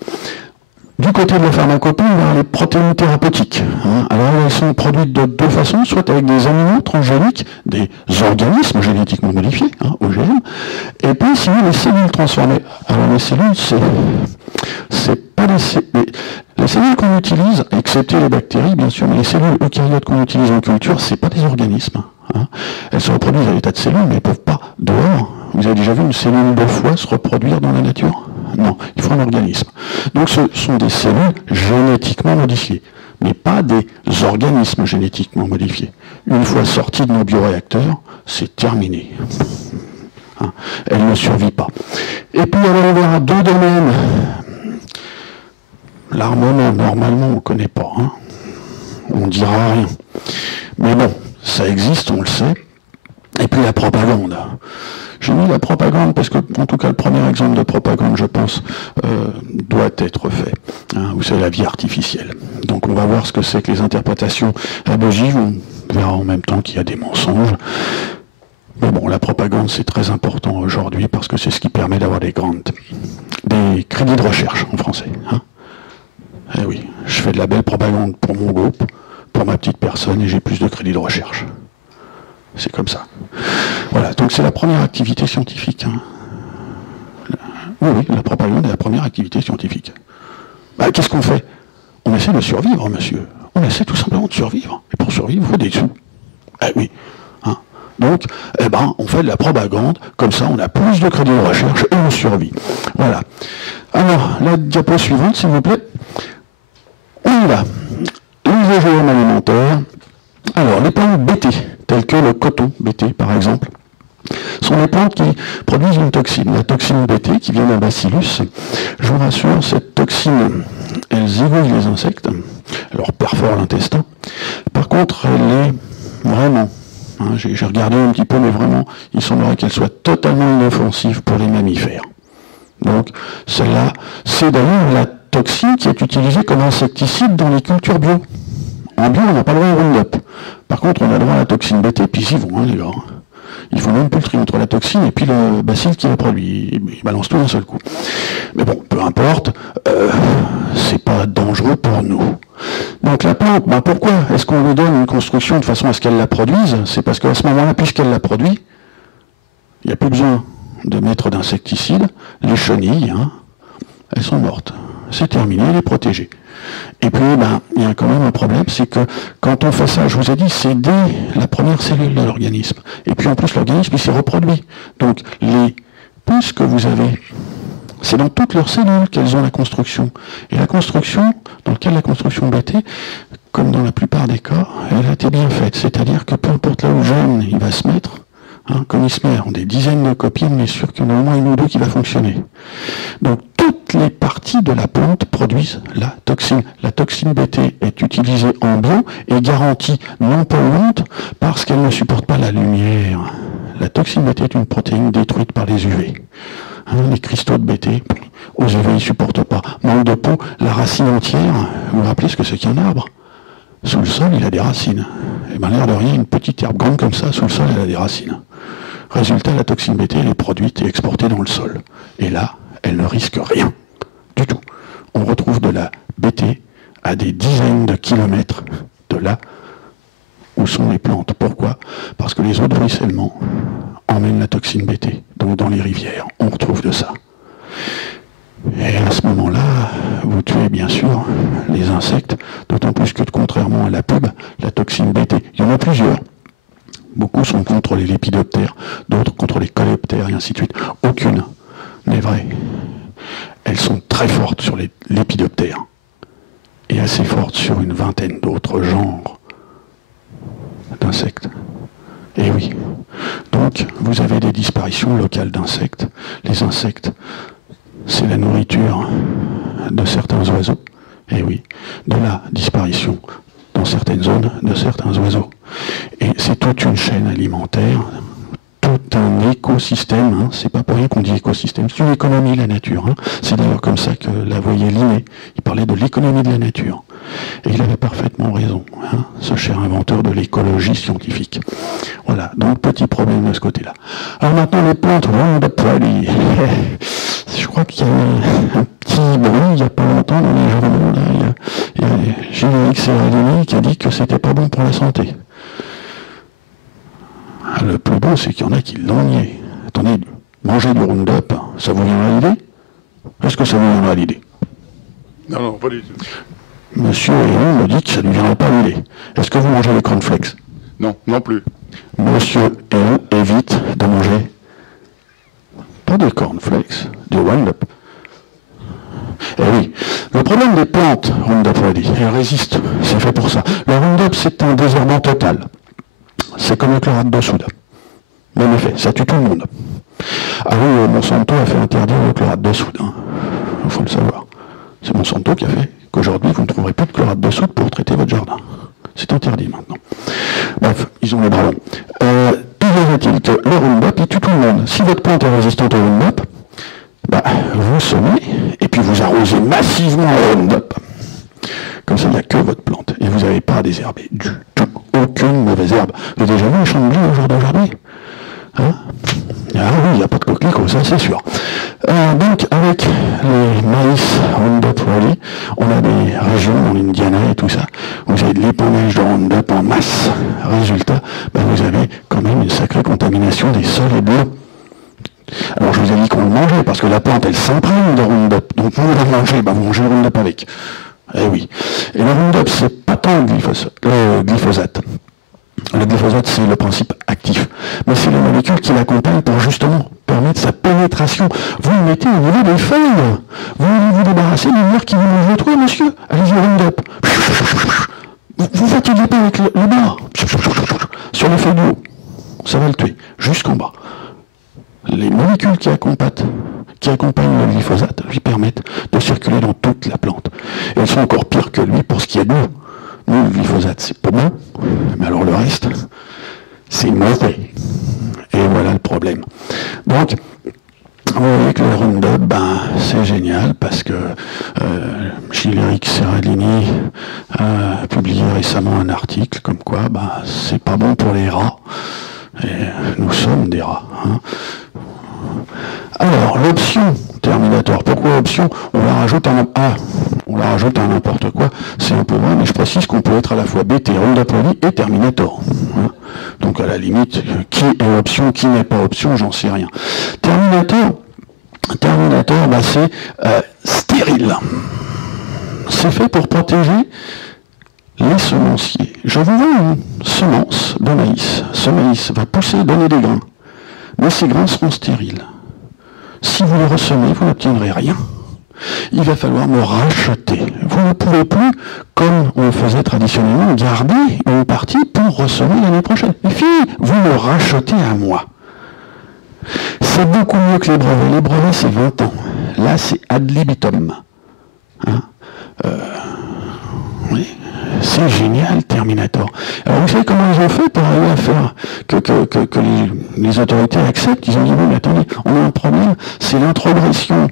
Du côté de la pharmacopée, on a les protéines thérapeutiques. Hein. Alors elles sont produites de deux façons, soit avec des animaux transgéniques, des organismes génétiquement modifiés, hein, OGM, et puis sinon les cellules transformées. Alors les cellules, c'est pas les cellules qu'on utilise, excepté les bactéries bien sûr, mais les cellules eucaryotes qu'on utilise en culture, c'est pas des organismes. Hein. Elles se reproduisent à l'état de cellules, mais elles ne peuvent pas dehors. Vous avez déjà vu une cellule de foie se reproduire dans la nature? Non, il faut un organisme. Donc ce sont des cellules génétiquement modifiées, mais pas des organismes génétiquement modifiés. Une fois sorties de nos bioréacteurs, c'est terminé. Hein, elle ne survit pas. Et puis alors on verra deux domaines. L'harmonie, normalement, on ne connaît pas. Hein. On ne dira rien. Mais bon, ça existe, on le sait. Et puis la propagande. J'ai mis la propagande parce que, en tout cas, le premier exemple de propagande, je pense, doit être fait. Hein, vous savez, la vie artificielle. Donc on va voir ce que c'est que les interprétations abusives. On verra en même temps qu'il y a des mensonges. Mais bon, la propagande, c'est très important aujourd'hui parce que c'est ce qui permet d'avoir des crédits de recherche en français. Hein. Eh oui, je fais de la belle propagande pour mon groupe, pour ma petite personne, et j'ai plus de crédits de recherche. C'est comme ça. Voilà, donc c'est la première activité scientifique. Hein. Oui, la propagande est la première activité scientifique. Bah, qu'est-ce qu'on fait? On essaie de survivre, monsieur. On essaie tout simplement de survivre. Et pour survivre, il faut des sous. Eh oui. Hein. Donc, on fait de la propagande, comme ça on a plus de crédits de recherche et on survit. Voilà. Alors, la diapo suivante, s'il vous plaît. On y va. Les OGM alimentaires. Alors, les plantes BT, telles que le coton BT par exemple, sont des plantes qui produisent une toxine, la toxine BT qui vient d'un bacillus. Je vous rassure, cette toxine, elle zigouille les insectes, elle leur perfore l'intestin. Par contre, elle est vraiment, hein, j'ai regardé un petit peu, mais vraiment, il semblerait qu'elle soit totalement inoffensive pour les mammifères. Donc, celle-là, c'est d'ailleurs la toxine qui est utilisée comme insecticide dans les cultures bio. En bio, on n'a pas le droit au Roundup. Par contre, on a le droit à la toxine BT, puis ils y vont, hein, les gars. Ils font même plus le tri entre la toxine et puis le bacille qui la produit. Ils balancent tout d'un seul coup. Mais bon, peu importe, c'est pas dangereux pour nous. Donc la plante, pourquoi est-ce qu'on lui donne une construction de façon à ce qu'elle la produise? C'est parce qu'à ce moment-là, puisqu'elle la produit, il n'y a plus besoin de mettre d'insecticides. Les chenilles, hein, elles sont mortes. C'est terminé, elle est protégée. Et puis, il y a quand même un problème, c'est que quand on fait ça, je vous ai dit, c'est dès la première cellule de l'organisme. Et puis en plus, l'organisme, il s'est reproduit. Donc, les puces que vous avez, c'est dans toutes leurs cellules qu'elles ont la construction. Et la construction, dans le cas de la construction BT, comme dans la plupart des cas, elle a été bien faite. C'est-à-dire que peu importe là où le gène il va se mettre, comme il se met en des dizaines de copies, on est sûr qu'il y en a au moins une ou deux qui va fonctionner. Donc toutes les parties de la plante produisent la toxine. La toxine BT est utilisée en bio et garantie non polluante parce qu'elle ne supporte pas la lumière. La toxine BT est une protéine détruite par les UV. Les cristaux de BT, aux UV, ils ne supportent pas. Manque de peau, la racine entière, vous vous rappelez ce que c'est qu'un arbre? Sous le sol, il a des racines. Et bien l'air de rien, une petite herbe grande comme ça, sous le sol, elle a des racines. Résultat, la toxine BT, elle est produite et exportée dans le sol. Et là, elle ne risque rien du tout. On retrouve de la BT à des dizaines de kilomètres de là où sont les plantes. Pourquoi? Parce que les eaux de ruissellement emmènent la toxine BT. Donc dans les rivières, on retrouve de ça. Et à ce moment-là, vous tuez bien sûr les insectes, d'autant plus que contrairement à la pub, la toxine BT, il y en a plusieurs. Beaucoup sont contre les lépidoptères, d'autres contre les coléoptères et ainsi de suite. Aucune n'est vraie. Elles sont très fortes sur les lépidoptères et assez fortes sur une vingtaine d'autres genres d'insectes. Et oui. Donc, vous avez des disparitions locales d'insectes. Les insectes, c'est la nourriture de certains oiseaux. Et oui, de la disparition dans certaines zones de certains oiseaux. Et c'est toute une chaîne alimentaire, tout un écosystème, c'est pas pour rien qu'on dit écosystème, c'est une économie de la nature. C'est d'ailleurs comme ça que la voyait Linné, il parlait de l'économie de la nature. Et il avait parfaitement raison, ce cher inventeur de l'écologie scientifique. Voilà, donc petit problème de ce côté-là. Alors maintenant les plantes Roundup Ready. Je crois qu'il y a un petit bruit il n'y a pas longtemps dans les journaux, là, il y a Gilles Serradini qui a dit que c'était pas bon pour la santé. Le plus beau, c'est qu'il y en a qui l'ont nié. Attendez, manger du Roundup, ça vous viendra à l'idée? Est-ce que ça vous viendra à l'idée? Non, non, pas du tout. Monsieur Héron me dit que ça ne lui viendra pas à l'idée. Est-ce que vous mangez les cornflakes? Non, non plus. Monsieur Héron évite de manger pas des cornflakes, du Roundup. Eh oui, le problème des plantes Roundup Ready, elles résistent, c'est fait pour ça. Le Roundup, c'est un désherbant total. C'est comme le chlorate de soude. Même effet, ça tue tout le monde. Ah oui, Monsanto a fait interdire le chlorate de soude. Il faut le savoir. C'est Monsanto qui a fait qu'aujourd'hui, vous ne trouverez plus de chlorate de soude pour traiter votre jardin. C'est interdit maintenant. Bref, ils ont les bras longs. Toujours est-il que le Roundup, il tue tout le monde. Si votre plante est résistante au Roundup, vous semez et puis vous arrosez massivement le Roundup. Comme ça, il n'y a que votre plante. Et vous n'avez pas à désherber du tout. Aucune mauvaise herbe. Vous avez déjà vu un champ de blé au jour d'aujourd'hui? Ah oui, il n'y a pas de coquelicot, ça c'est sûr. Donc, avec les maïs Roundup Ready, on a des régions dans l'Indiana et tout ça, vous avez de l'épandage de Roundup en masse. Résultat, vous avez quand même une sacrée contamination des sols et de l'eau. Alors, je vous ai dit qu'on le mangeait, parce que la plante, elle s'imprègne de Roundup. Donc, vous le mangez, vous mangez le Roundup avec. Eh oui. Et le Roundup, c'est pas tant le glyphosate. Le glyphosate, c'est le principe actif. Mais c'est les molécules qui l'accompagnent pour justement permettre sa pénétration. Vous le mettez au niveau des feuilles. Vous voulez vous débarrasser des murs qui vous mangent le toit, monsieur? Allez-y, Roundup. Vous fatiguez pas avec le bas. Sur les feuilles du haut. Ça va le tuer. Jusqu'en bas. Les molécules qui accompagnent le glyphosate lui permettent de circuler dans toute la plante. Et elles sont encore pires que lui pour ce qui est de l'eau. Nous, le glyphosate, c'est pas bon, mais alors le reste, c'est mauvais. Et voilà le problème. Donc, vous voyez que le Roundup, c'est génial parce que Gilles Serradini a publié récemment un article comme quoi c'est pas bon pour les rats. Et nous sommes des rats. Alors, l'option Terminator. Pourquoi option? On la rajoute à n'importe quoi. C'est un peu vrai, mais je précise qu'on peut être à la fois BT, Roundup Ready et Terminator. Donc à la limite, qui est option, qui n'est pas option, j'en sais rien. Terminator, c'est stérile. C'est fait pour protéger les semenciers. Je vous vends une semence de maïs. Ce maïs va pousser, donner des grains. Mais ces grains seront stériles. Si vous les ressemez, vous n'obtiendrez rien. Il va falloir me racheter. Vous vous ne pouvez plus, comme on le faisait traditionnellement, garder une partie pour ressemer l'année prochaine. Et fini, vous me rachetez à moi. C'est beaucoup mieux que les brevets. Les brevets, c'est 20 ans. Là, c'est ad libitum. Hein, oui. C'est génial, Terminator. Alors, vous savez comment ils ont fait pour arriver à faire que les autorités acceptent? Ils ont dit, oui, mais attendez, on a un problème, c'est l'introgression.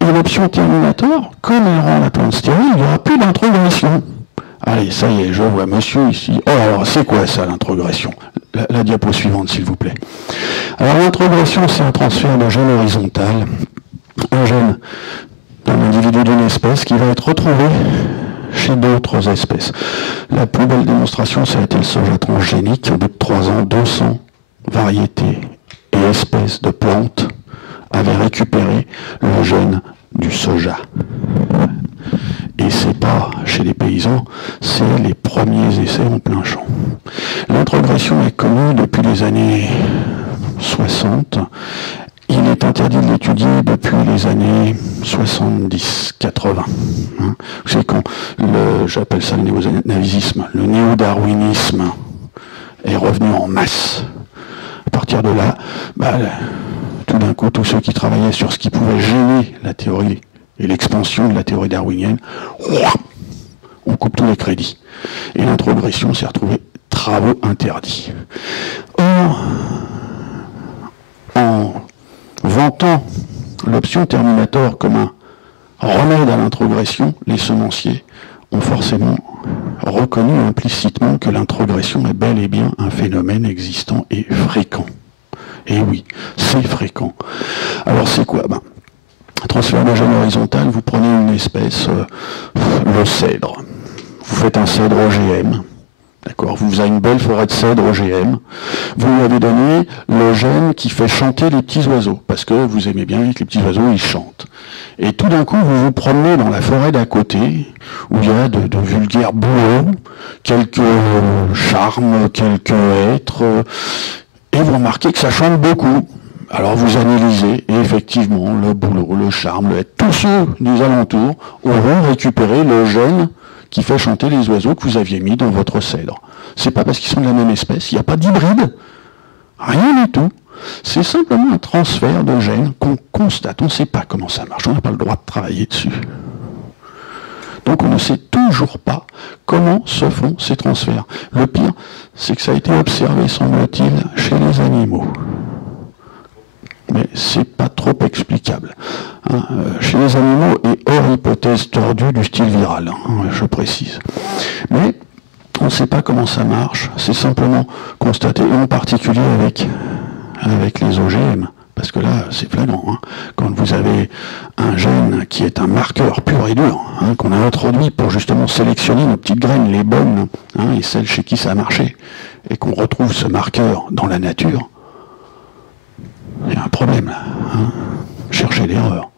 Et l'option Terminator, comme elle rend la plante stérile, il n'y aura plus d'introgression. Allez, ça y est, je vois monsieur ici. Oh, alors, c'est quoi ça, l'introgression? La diapo suivante, s'il vous plaît. Alors, l'introgression, c'est un transfert de gène horizontal. Un gène d'un individu d'une espèce qui va être retrouvé chez d'autres espèces. La plus belle démonstration, ça a été le soja transgénique. Au bout de 3 ans, 200 variétés et espèces de plantes avaient récupéré le gène du soja. Et c'est pas chez les paysans, c'est les premiers essais en plein champ. L'introgression est connue depuis les années 60. Il est interdit de l'étudier depuis les années 70-80. Hein. Vous savez, quand j'appelle ça le néo-darwinisme, le néo-darwinisme est revenu en masse. À partir de là, tout d'un coup, tous ceux qui travaillaient sur ce qui pouvait gêner la théorie et l'expansion de la théorie darwinienne, on coupe tous les crédits. Et l'introgression s'est retrouvée travaux interdits. Or, en vantant l'option Terminator comme un remède à l'introgression, les semenciers ont forcément reconnu implicitement que l'introgression est bel et bien un phénomène existant et fréquent. Et oui, c'est fréquent. Alors c'est quoi? Transfert de gène horizontal, vous prenez une espèce, le cèdre. Vous faites un cèdre OGM. D'accord, vous avez une belle forêt de cèdre OGM, vous lui avez donné le gène qui fait chanter les petits oiseaux, parce que vous aimez bien que les petits oiseaux, ils chantent. Et tout d'un coup, vous vous promenez dans la forêt d'à côté, où il y a de vulgaires bouleaux, quelques charmes, quelques êtres, et vous remarquez que ça chante beaucoup. Alors vous analysez, et effectivement, le bouleau, le charme, le être, tous ceux des alentours auront récupéré le gène qui fait chanter les oiseaux que vous aviez mis dans votre cèdre. C'est pas parce qu'ils sont de la même espèce, il n'y a pas d'hybride, rien du tout. C'est simplement un transfert de gènes qu'on constate, on ne sait pas comment ça marche, on n'a pas le droit de travailler dessus. Donc on ne sait toujours pas comment se font ces transferts. Le pire, c'est que ça a été observé, semble-t-il, chez les animaux. Mais c'est pas trop explicable. Chez les animaux et hors hypothèse tordue du style viral, je précise. Mais on ne sait pas comment ça marche, c'est simplement constaté, en particulier avec les OGM, parce que là c'est flagrant. Quand vous avez un gène qui est un marqueur pur et dur, qu'on a introduit pour justement sélectionner nos petites graines, les bonnes, et celles chez qui ça a marché, et qu'on retrouve ce marqueur dans la nature, il y a un problème là. Cherchez l'erreur.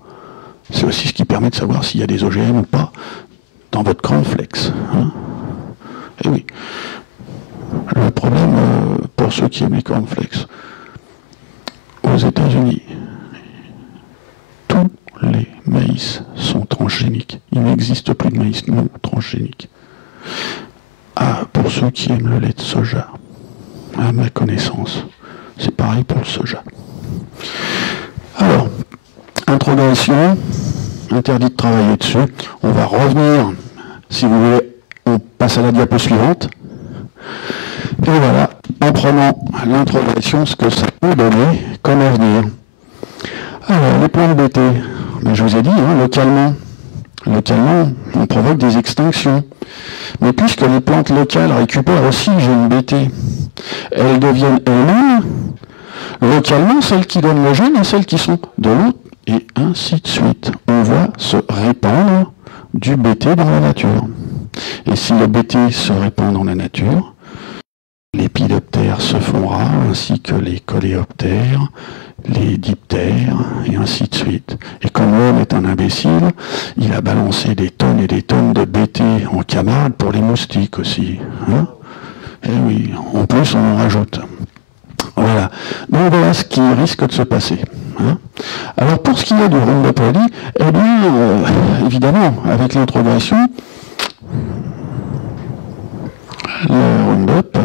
C'est aussi ce qui permet de savoir s'il y a des OGM ou pas dans votre cornflakes. Et oui. Le problème, pour ceux qui aiment les cornflakes, aux États-Unis, tous les maïs sont transgéniques. Il n'existe plus de maïs non transgénique. Pour ceux qui aiment le lait de soja, à ma connaissance, c'est pareil pour le soja. Alors, introgression, interdit de travailler dessus. On va revenir, si vous voulez, on passe à la diapo suivante. Et voilà, en prenant l'introgression, ce que ça peut donner comme avenir. Alors, les plantes BT, je vous ai dit, localement, on provoque des extinctions. Mais puisque les plantes locales récupèrent aussi le gène BT, elles deviennent elles-mêmes localement celles qui donnent le gène et celles qui sont de l'autre, et ainsi de suite. On voit se répandre du BT dans la nature. Et si le BT se répand dans la nature, l'épidoptère se font rares, ainsi que les coléoptères, les diptères, et ainsi de suite. Et comme l'homme est un imbécile, il a balancé des tonnes et des tonnes de BT en camarade pour les moustiques aussi. Et oui, en plus on en rajoute. Voilà. Donc voilà ce qui risque de se passer. Hein. Alors pour ce qui est du Roundup Ready, eh bien, évidemment, avec l'introgression, le Roundup,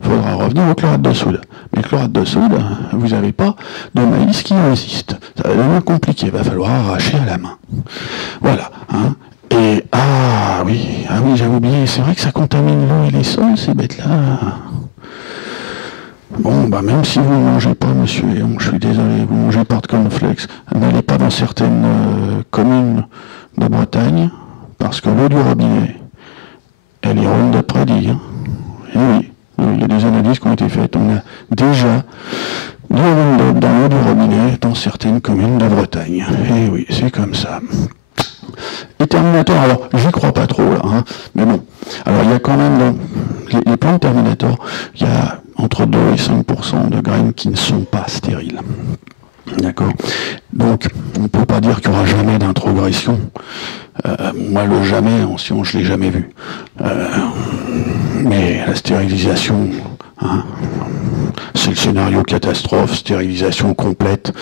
faudra revenir au chlorate de soude. Mais le chlorate de soude, vous n'avez pas de maïs qui résiste. Ça va devenir compliqué, il va falloir arracher à la main. Voilà. Hein. Et, oui, j'avais oublié, c'est vrai que ça contamine l'eau et les sols, ces bêtes-là. Bon, même si vous ne mangez pas, monsieur Léon, je suis désolé, vous ne mangez pas de cornflakes, n'allez pas dans certaines communes de Bretagne, parce que l'eau du robinet, elle est Roundup Ready. Hein. Et oui, il y a des analyses qui ont été faites. On a déjà du Roundup dans l'eau du robinet dans certaines communes de Bretagne. Et oui, c'est comme ça. Et Terminator, alors j'y crois pas trop là, hein, mais bon. Alors il y a quand même les plantes Terminator, il y a entre 2 et 5% de graines qui ne sont pas stériles. D'accord. Donc on ne peut pas dire qu'il n'y aura jamais d'introgression. Moi le jamais en science je l'ai jamais vu. Mais la stérilisation, hein, c'est le scénario catastrophe, stérilisation complète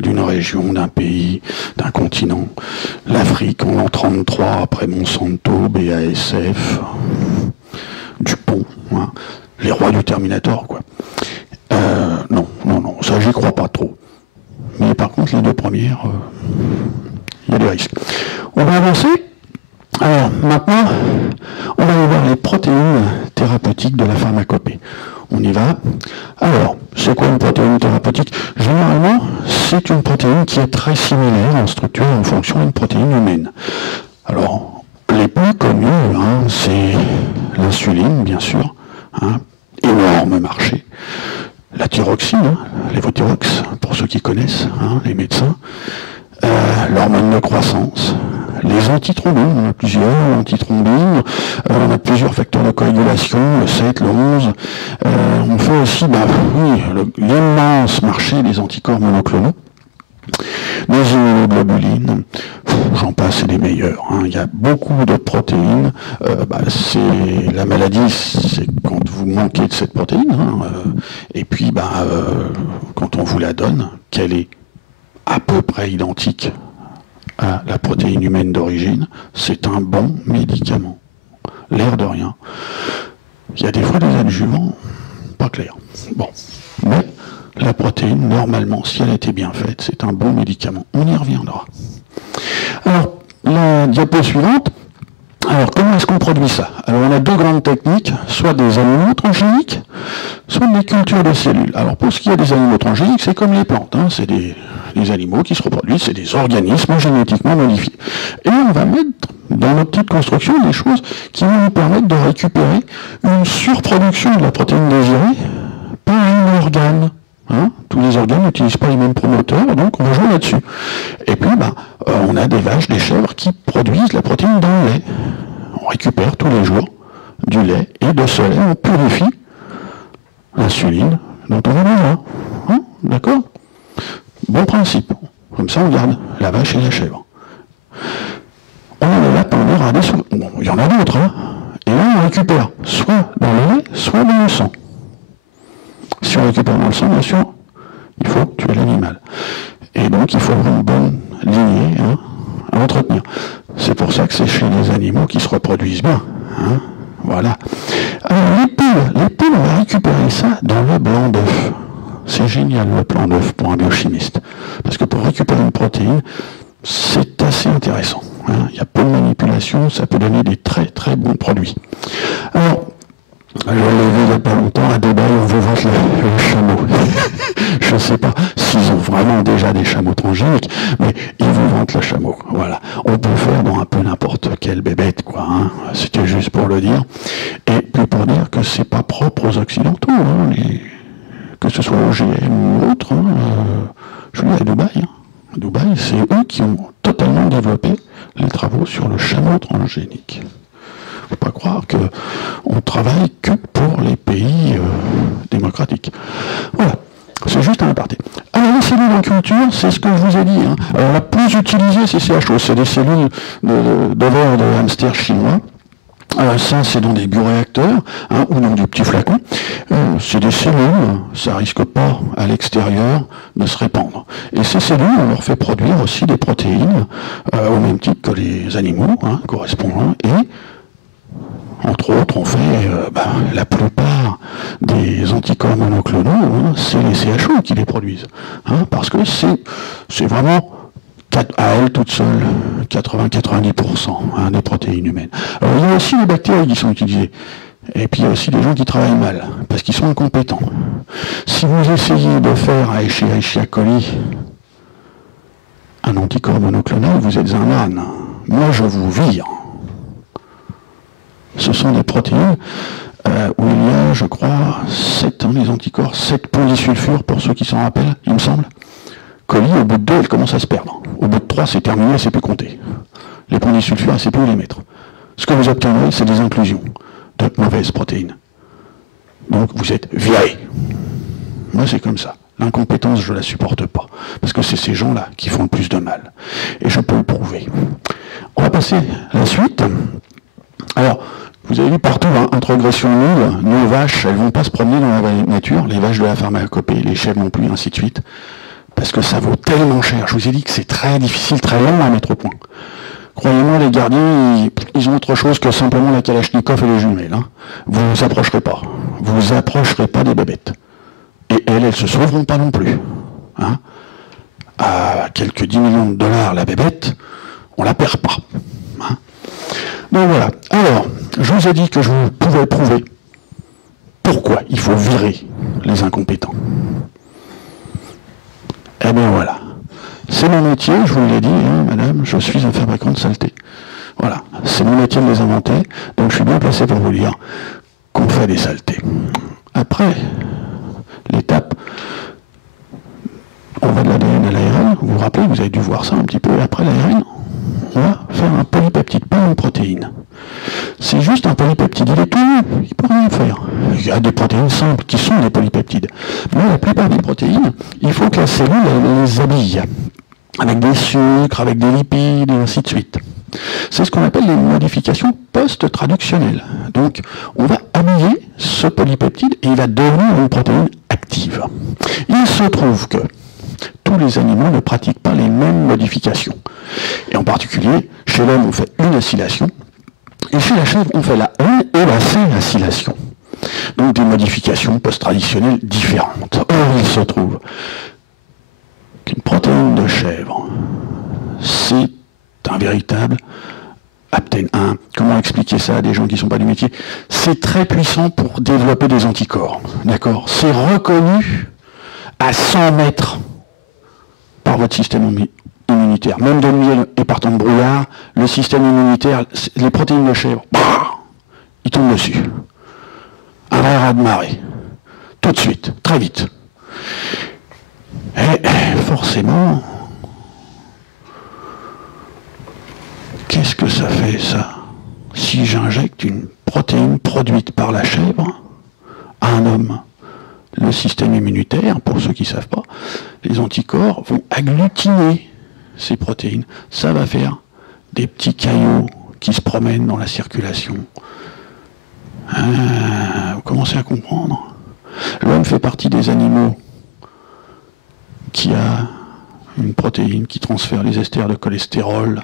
d'une région, d'un pays, d'un continent. L'Afrique en l'an 33 après Monsanto, BASF, Dupont, hein, les rois du Terminator, quoi. Non, ça j'y crois pas trop. Mais par contre les deux premières, il y a des risques. On va avancer. Alors maintenant, on va aller voir les protéines thérapeutiques de la pharmacopée. On y va. Alors, c'est quoi une protéine thérapeutique? Généralement, c'est une protéine qui est très similaire en structure et en fonction d'une protéine humaine. Alors, les plus connus, hein, c'est l'insuline, bien sûr, hein, énorme marché. La thyroxine, hein, l'évothyrox, pour ceux qui connaissent, hein, les médecins. L'hormone de croissance, les antithrombines, on a plusieurs antithrombines, on a plusieurs facteurs de coagulation, le 7, le 11. On fait aussi, l'immense marché des anticorps monoclonaux, les immunoglobulines, j'en passe, c'est les meilleurs. Hein. Il y a beaucoup de protéines. C'est la maladie, c'est quand vous manquez de cette protéine. Hein, et puis, quand on vous la donne, qu'elle est à peu près identique à la protéine humaine d'origine, c'est un bon médicament. L'air de rien. Il y a des fois des adjuvants pas clairs. Bon. Mais la protéine, normalement, si elle a été bien faite, c'est un bon médicament. On y reviendra. Alors, la diapo suivante. Alors, comment est-ce qu'on produit ça? Alors, on a deux grandes techniques, soit des animaux transgéniques, soit des cultures de cellules. Alors, pour ce qui est des animaux transgéniques, c'est comme les plantes, hein, c'est des animaux qui se reproduisent, c'est des organismes génétiquement modifiés. Et on va mettre dans nos petites constructions des choses qui vont nous permettre de récupérer une surproduction de la protéine désirée par un organe. Hein, tous les organes n'utilisent pas les mêmes promoteurs, donc on va jouer là-dessus. Et puis, on a des vaches, des chèvres qui produisent la protéine dans le lait. On récupère tous les jours du lait, et de ce lait, on purifie l'insuline dont on a besoin. Hein, d'accord? Bon principe. Comme ça, on garde la vache et la chèvre. On a les lapins, les rats, les souris. Bon, il y en a d'autres. Hein. Et là, on récupère soit dans le lait, soit dans le sang. Si on récupère dans le sang, bien sûr, il faut tuer l'animal. Et donc, il faut avoir une bonne lignée, hein, à entretenir. C'est pour ça que c'est chez les animaux qui se reproduisent bien. Hein. Voilà. Alors, les poules, on va récupérer ça dans le blanc d'œuf. C'est génial, le blanc d'œuf, pour un biochimiste. Parce que pour récupérer une protéine, c'est assez intéressant. Hein. Il y a peu de manipulation, ça peut donner des très très bons produits. Alors, je l'ai vu il n'y a pas longtemps, à Dubaï, on vous vend le chameau. Je ne sais pas s'ils ont vraiment déjà des chameaux transgéniques, mais ils vous vendent le chameau. Voilà. On peut faire dans un peu n'importe quelle bébête, quoi. Hein. C'était juste pour le dire. Et puis pour dire que c'est pas propre aux Occidentaux, hein, que ce soit OGM ou autre. Hein, je dis à Dubaï. Hein. À Dubaï, c'est eux qui ont totalement développé les travaux sur le chameau transgénique. Il ne faut pas croire qu'on travaille que pour les pays démocratiques. Voilà, c'est juste un aparté. Alors les cellules en culture, c'est ce que je vous ai dit. Hein. Alors la plus utilisée, c'est CHO, c'est des cellules d'ovaires de hamster chinois. Ça, c'est dans des bioréacteurs, hein, ou dans des petits flacons. C'est des cellules, ça risque pas à l'extérieur de se répandre. Et ces cellules, on leur fait produire aussi des protéines, au même titre que les animaux, hein, correspondants. Et, entre autres, on fait la plupart des anticorps monoclonaux, hein, c'est les CHO qui les produisent. Hein, parce que c'est vraiment à elle toute seule, 80-90% hein, des protéines humaines. Alors il y a aussi les bactéries qui sont utilisées. Et puis il y a aussi des gens qui travaillent mal, parce qu'ils sont incompétents. Si vous essayez de faire à Escherichia coli un anticorps monoclonal, vous êtes un âne. Moi je vous vire. Ce sont des protéines où il y a, je crois, 7 les anticorps, 7 polysulfures pour ceux qui s'en rappellent, il me semble. Coli, au bout de 2, elle commence à se perdre. Au bout de 3, c'est terminé, elle ne sait plus compter. Les polysulfures, elle ne sait plus où les mettre. Ce que vous obtiendrez, c'est des inclusions de mauvaises protéines. Donc vous êtes viré. Moi, c'est comme ça. L'incompétence, je ne la supporte pas. Parce que c'est ces gens-là qui font le plus de mal. Et je peux le prouver. On va passer à la suite. Alors, vous avez vu partout, hein, introgression nulle, nos vaches, elles ne vont pas se promener dans la nature, les vaches de la pharmacopée, les chèvres non plus, ainsi de suite. Parce que ça vaut tellement cher. Je vous ai dit que c'est très difficile, très long à mettre au point. Croyez-moi, les gardiens, ils ont autre chose que simplement la Kalachnikov et les jumelles. Hein. Vous ne vous approcherez pas. Vous vous approcherez pas des bébêtes. Et elles se sauveront pas non plus. Hein. À quelques 10 millions de dollars la bébête, on la perd pas. Hein. Donc voilà. Alors, je vous ai dit que je pouvais prouver pourquoi il faut virer les incompétents. Eh bien voilà, c'est mon métier, je vous l'ai dit, hein, madame, je suis un fabricant de saleté. Voilà, c'est mon métier de les inventer, donc je suis bien placé pour vous dire qu'on fait des saletés. Après, l'étape, on va de l'ADN à l'ARN, vous vous rappelez, vous avez dû voir ça un petit peu, et après l'ARN, on va faire un polypeptide, pas une protéine. C'est juste un polypeptide, il est tout nu, il ne peut rien faire. Il y a des protéines simples qui sont des polypeptides. Mais la plupart des protéines, il faut que la cellule les habille. Avec des sucres, avec des lipides, et ainsi de suite. C'est ce qu'on appelle les modifications post-traductionnelles. Donc, on va habiller ce polypeptide et il va devenir une protéine active. Il se trouve que tous les animaux ne pratiquent pas les mêmes modifications. Et en particulier, chez l'homme, on fait une acylation, et chez la chèvre, on fait la N et la C-acylation. Donc des modifications post-traditionnelles différentes. Or, il se trouve qu'une protéine de chèvre, c'est un véritable Apten 1. Comment expliquer ça à des gens qui ne sont pas du métier? C'est très puissant pour développer des anticorps. D'accord? C'est reconnu à 100 mètres par votre système immunitaire. Même de nuit et partant de brouillard, le système immunitaire, les protéines de chèvre, ils tombent dessus. Un vrai raz-de-marée. Tout de suite, très vite. Et forcément, qu'est-ce que ça fait ça? Si j'injecte une protéine produite par la chèvre à un homme, le système immunitaire, pour ceux qui ne savent pas, les anticorps vont agglutiner ces protéines. Ça va faire des petits caillots qui se promènent dans la circulation. Vous commencez à comprendre? L'homme fait partie des animaux qui a une protéine qui transfère les esters de cholestérol.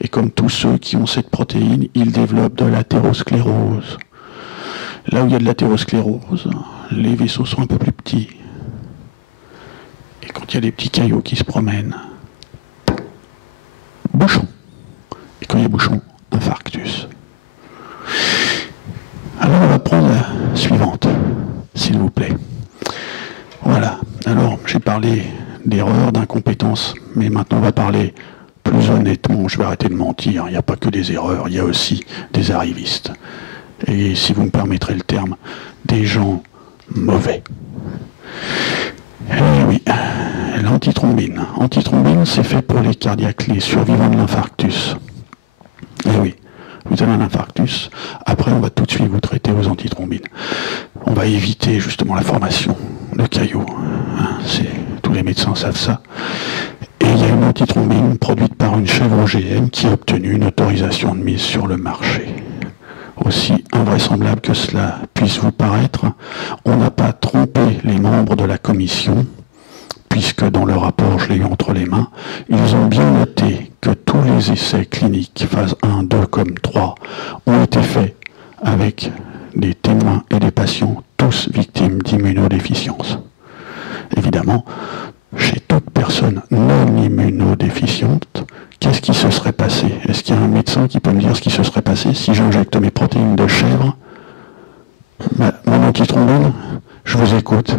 Et comme tous ceux qui ont cette protéine, ils développent de l'athérosclérose. Là où il y a de l'athérosclérose, les vaisseaux sont un peu plus petits. Et quand il y a des petits caillots qui se promènent, bouchon. Et quand il y a bouchon, infarctus. Alors on va prendre la suivante, s'il vous plaît. Voilà. Alors j'ai parlé d'erreur, d'incompétence, mais maintenant on va parler plus honnêtement. Je vais arrêter de mentir. Il n'y a pas que des erreurs, il y a aussi des arrivistes. Et si vous me permettrez le terme, des gens mauvais. Eh oui, l'antithrombine. Antithrombine, c'est fait pour les cardiaques, les survivants de l'infarctus. Eh oui, vous avez un infarctus, après on va tout de suite vous traiter aux antithrombines. On va éviter justement la formation de caillots. Tous les médecins savent ça. Et il y a une antithrombine produite par une chèvre OGM qui a obtenu une autorisation de mise sur le marché. aussi invraisemblable que cela puisse vous paraître, on n'a pas trompé les membres de la commission, puisque dans le rapport, je l'ai eu entre les mains, ils ont bien noté que tous les essais cliniques, phase 1, 2 comme 3, ont été faits avec des témoins et des patients, tous victimes d'immunodéficience. Évidemment, chez toute personne non immunodéficiente, qu'est-ce qui se serait passé? Est-ce qu'il y a un médecin qui peut me dire ce qui se serait passé si j'injecte mes protéines de chèvre, mon antithrombine? Je vous écoute.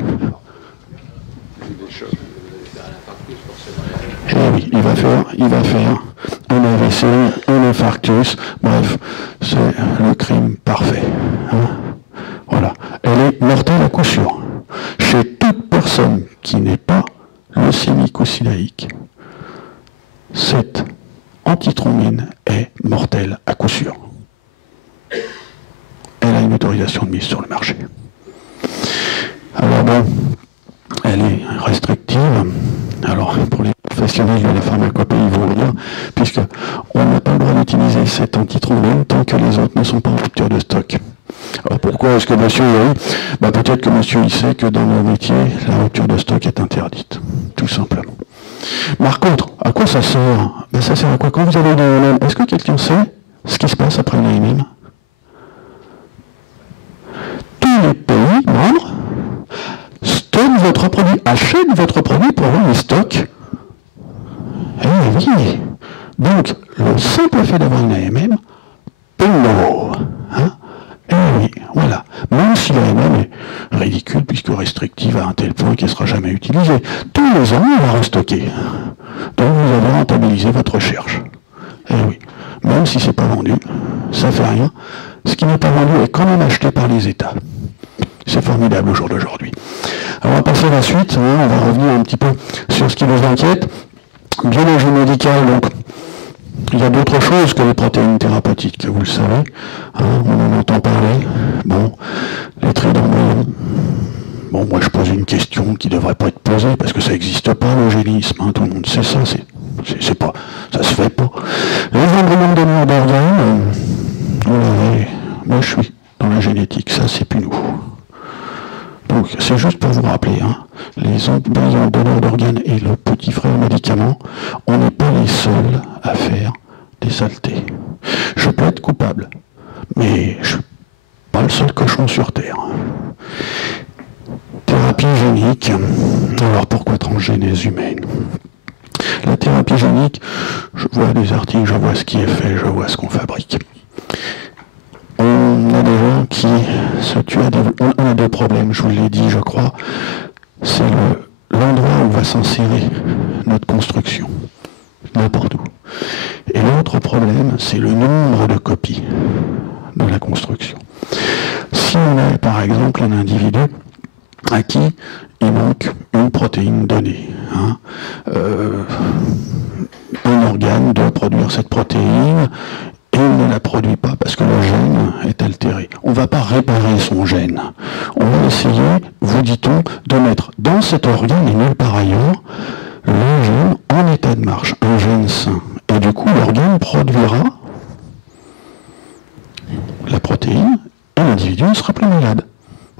Eh oui, il va faire un AVC, un infarctus, bref, c'est le crime parfait. Hein, voilà. Elle est mortelle à coup sûr. Chez toute personne qui n'est pas leucémique ou silaïque, cette antithrombine est mortelle à coup sûr. Elle a une autorisation de mise sur le marché. Alors bon, elle est restrictive. Alors, pour les professionnels de la pharmacopée, ils vont le dire, puisqu'on n'a pas le droit d'utiliser cette antithrombine tant que les autres ne sont pas en rupture de stock. Alors pourquoi est-ce que monsieur peut-être que monsieur il sait que dans nos métiers, la rupture de stock est interdite, tout simplement. Par contre, à quoi ça sert? Ça sert à quoi? Quand vous avez une AMM, est-ce que quelqu'un sait ce qui se passe après une AMM? Tous les pays membres stockent votre produit, achètent votre produit pour avoir les stocks. Eh oui. Donc, le simple fait d'avoir une AMM, bingo. Hein? Eh oui, voilà. Même si l'AMM est ridicule, puisque restrictive à un tel point qu'elle ne sera jamais utilisée. Tous les ans, on va restocker. Donc, vous avez rentabilisé votre recherche. Eh oui. Même si ce n'est pas vendu, ça ne fait rien. Ce qui n'est pas vendu est quand même acheté par les États. C'est formidable au jour d'aujourd'hui. Alors on va passer à la suite, hein, on va revenir un petit peu sur ce qui nous inquiète. Biologie médicale, donc, il y a d'autres choses que les protéines thérapeutiques, vous le savez. Hein, on en entend parler. Bon, les traits d'embryon. Bon, moi je pose une question qui ne devrait pas être posée, parce que ça n'existe pas, l'eugénisme, hein, tout le monde sait ça, c'est pas, ça se fait pas. Les embryons donneurs d'organes, moi je suis dans la génétique, ça c'est plus nous. Donc c'est juste pour vous rappeler, hein, les embryons donneurs d'organes et le petit frère médicament, on n'est pas les seuls à faire des saletés. Je peux être coupable, mais je ne suis pas le seul cochon sur Terre. Thérapie génique, alors pourquoi transgénèse humaine? La thérapie génique, je vois des articles, je vois ce qui est fait, je vois ce qu'on fabrique. On a des gens qui se tuent on a deux problèmes, je vous l'ai dit, je crois. C'est l'endroit où va s'insérer notre construction, n'importe où. Et l'autre problème, c'est le nombre de copies de la construction. Si on a, par exemple, un individu à qui il manque une protéine donnée, hein, un organe doit produire cette protéine, et il ne la produit pas parce que le gène est altéré. On ne va pas réparer son gène. On va essayer, vous dit-on, de mettre dans cet organe et nulle part ailleurs le gène en état de marche, un gène sain. Et du coup, l'organe produira la protéine et l'individu ne sera plus malade.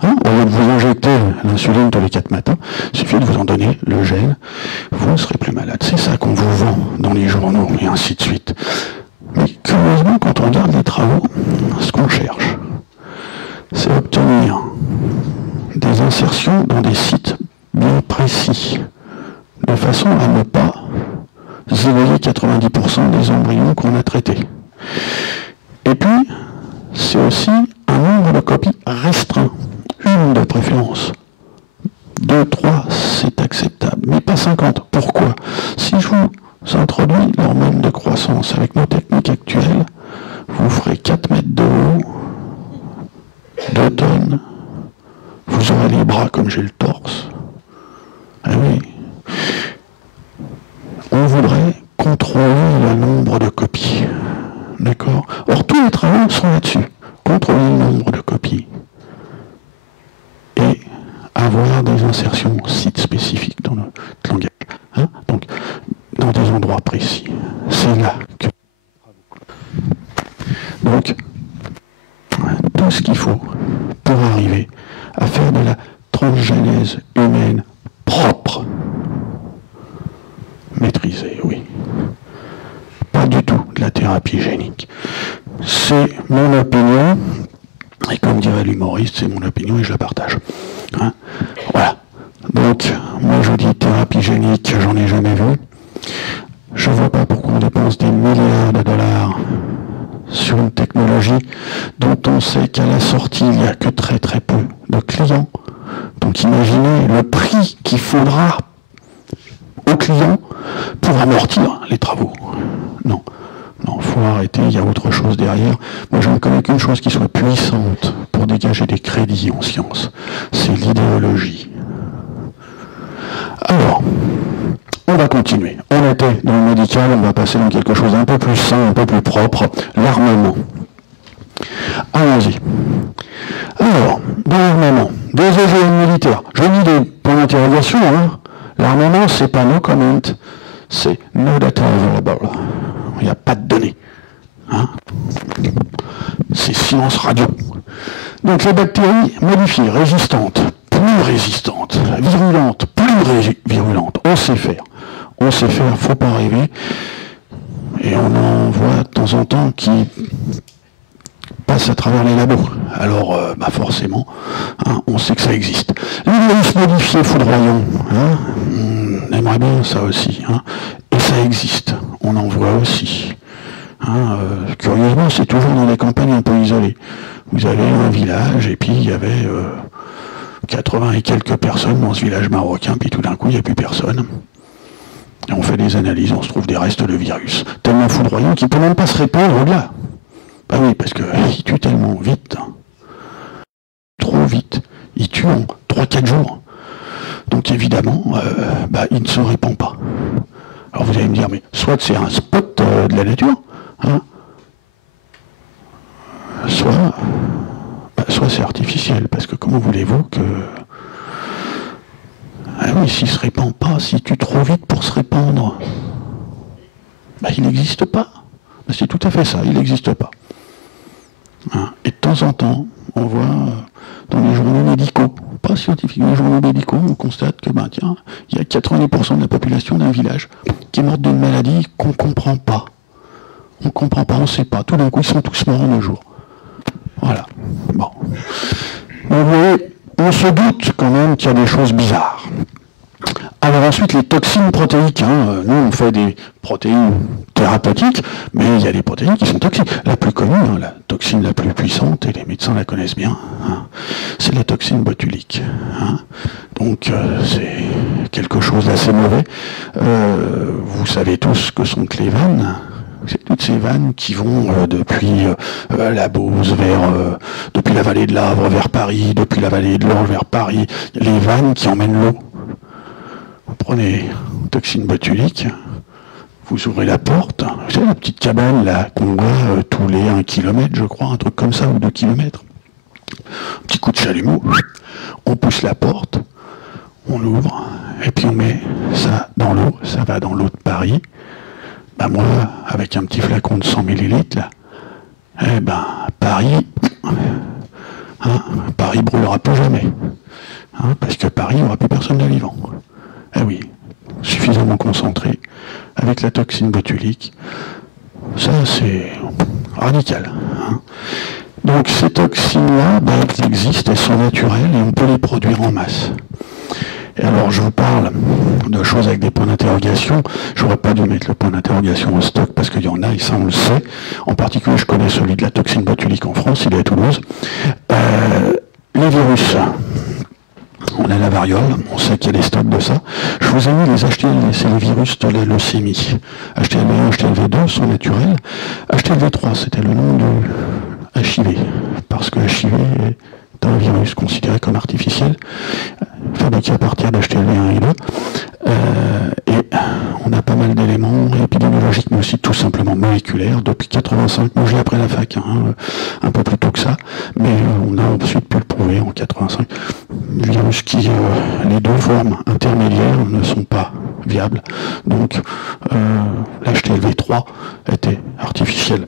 Hein, au lieu de vous injecter l'insuline tous les 4 matins, il suffit de vous en donner le gène, vous ne serez plus malade. C'est ça qu'on vous vend dans les journaux et ainsi de suite. Mais curieusement, quand on regarde les travaux, ce qu'on cherche, c'est obtenir des insertions dans des sites bien précis, de façon à ne pas zéroyer 90% des embryons qu'on a traités. Et puis, c'est aussi un nombre de copies restreint, une de préférence. 2, 3, c'est acceptable, mais pas 50. Pourquoi? Si je vous introduis l'hormone de croissance avec nos techniques actuelles, vous ferez 4 mètres de haut, 2 tonnes, vous aurez les bras comme j'ai le torse. Ah oui. On voudrait contrôler le nombre de copies. D'accord? Or, tous les travaux sont là-dessus. Contrôler le nombre de copies. Et avoir des insertions sites spécifiques dans notre langage. Hein? Donc, dans des endroits précis. C'est là que... Donc, domaine propre. Maîtrisé, oui. Pas du tout de la thérapie génique. C'est mon opinion, et comme dirait l'humoriste, c'est mon opinion et je la partage. Hein, voilà. Donc, moi je dis thérapie génique, j'en ai jamais vu. Je ne vois pas pourquoi on dépense des milliards de dollars sur une technologie dont on sait qu'à la sortie, il n'y a que très très peu de clients. Donc imaginez le prix qu'il faudra aux clients pour amortir les travaux. Non, non, il faut arrêter, il y a autre chose derrière. Moi je ne connais qu'une chose qui soit puissante pour dégager des crédits en sciences, c'est l'idéologie. Alors, on va continuer. On était dans le médical, on va passer dans quelque chose d'un peu plus sain, un peu plus propre, l'armement. Allons-y. Alors, dans l'armement, des OGM militaires. Je mis des points d'interrogation, hein. L'armement, c'est pas no comment, c'est no data available. Il n'y a pas de données. Hein. C'est silence radio. Donc les bactéries modifiées, résistantes, plus résistantes, virulentes, plus virulentes, on sait faire. On sait faire, faut pas rêver. Et on en voit de temps en temps qui passent à travers les labos. Alors, forcément, hein, on sait que ça existe. Les virus modifiés foudroyants, hein, on aimerait bien ça aussi. Hein, et ça existe, on en voit aussi. Hein, curieusement, c'est toujours dans des campagnes un peu isolées. Vous avez un village, et puis il y avait 80 et quelques personnes dans ce village marocain, puis tout d'un coup, il n'y a plus personne. Et on fait des analyses, on se trouve des restes de virus, tellement foudroyants qu'il ne peut même pas se répandre au-delà. Bah oui, parce qu'il tue tellement vite, hein. Trop vite. Il tue en 3-4 jours. Donc évidemment, il ne se répand pas. Alors vous allez me dire, mais soit c'est un spot de la nature, hein, soit c'est artificiel, parce que comment voulez-vous que... Ah oui, s'il ne se répand pas, s'il tue trop vite pour se répandre, il n'existe pas. C'est tout à fait ça, il n'existe pas. Hein. Et de temps en temps, on voit dans les journaux médicaux, pas scientifiques, mais les journaux médicaux, on constate que, il y a 90% de la population d'un village qui est morte d'une maladie qu'on ne comprend pas. On ne comprend pas, on ne sait pas. Tout d'un coup, ils sont tous morts en un jour. Voilà. Bon. Donc, vous voyez, on se doute quand même qu'il y a des choses bizarres. Alors ensuite, les toxines protéiques. Hein. Nous, on fait des protéines thérapeutiques, mais il y a des protéines qui sont toxiques. La plus connue, hein, la toxine la plus puissante, et les médecins la connaissent bien, hein, c'est la toxine botulique. Hein. Donc, c'est quelque chose d'assez mauvais. Vous savez tous ce que sont que les vannes. C'est toutes ces vannes qui vont depuis la Beauce depuis la vallée de l'Avre vers Paris, depuis la vallée de l'Orge vers Paris, les vannes qui emmènent l'eau. Vous prenez une toxine botulique, vous ouvrez la porte, vous savez la petite cabane là qu'on voit tous les 1 km, je crois, un truc comme ça, ou 2 km. Un petit coup de chalumeau, on pousse la porte, on l'ouvre, et puis on met ça dans l'eau, ça va dans l'eau de Paris. Moi, avec un petit flacon de 100 millilitres, là, Paris, Paris brûlera plus jamais. Hein, parce que Paris, il n'y aura plus personne de vivant. Eh oui, suffisamment concentré, avec la toxine botulique. Ça, c'est radical. Hein. Donc ces toxines-là, elles existent, elles sont naturelles, et on peut les produire en masse. Et alors je vous parle de choses avec des points d'interrogation. Je n'aurais pas dû mettre le point d'interrogation au stock parce qu'il y en a, et ça on le sait. En particulier, je connais celui de la toxine botulique en France, il est à Toulouse. Les virus, on a la variole, on sait qu'il y a des stocks de ça. Je vous ai mis les HTLV, c'est les virus de la leucémie. HTLV1, HTLV2 sont naturels. HTLV3, c'était le nom de HIV, parce que HIV est un virus considéré comme artificiel, fabriqué à partir d'HTLV1 et 2. Et on a pas mal d'éléments épidémiologiques, mais aussi tout simplement moléculaires. moléculaire depuis 85. Moi, je l'ai appris à la fac, hein, un peu plus tôt que ça, mais on a ensuite pu le prouver en 85. Virus qui, les deux formes intermédiaires ne sont pas viables. Donc, l'HTLV3 était artificiel.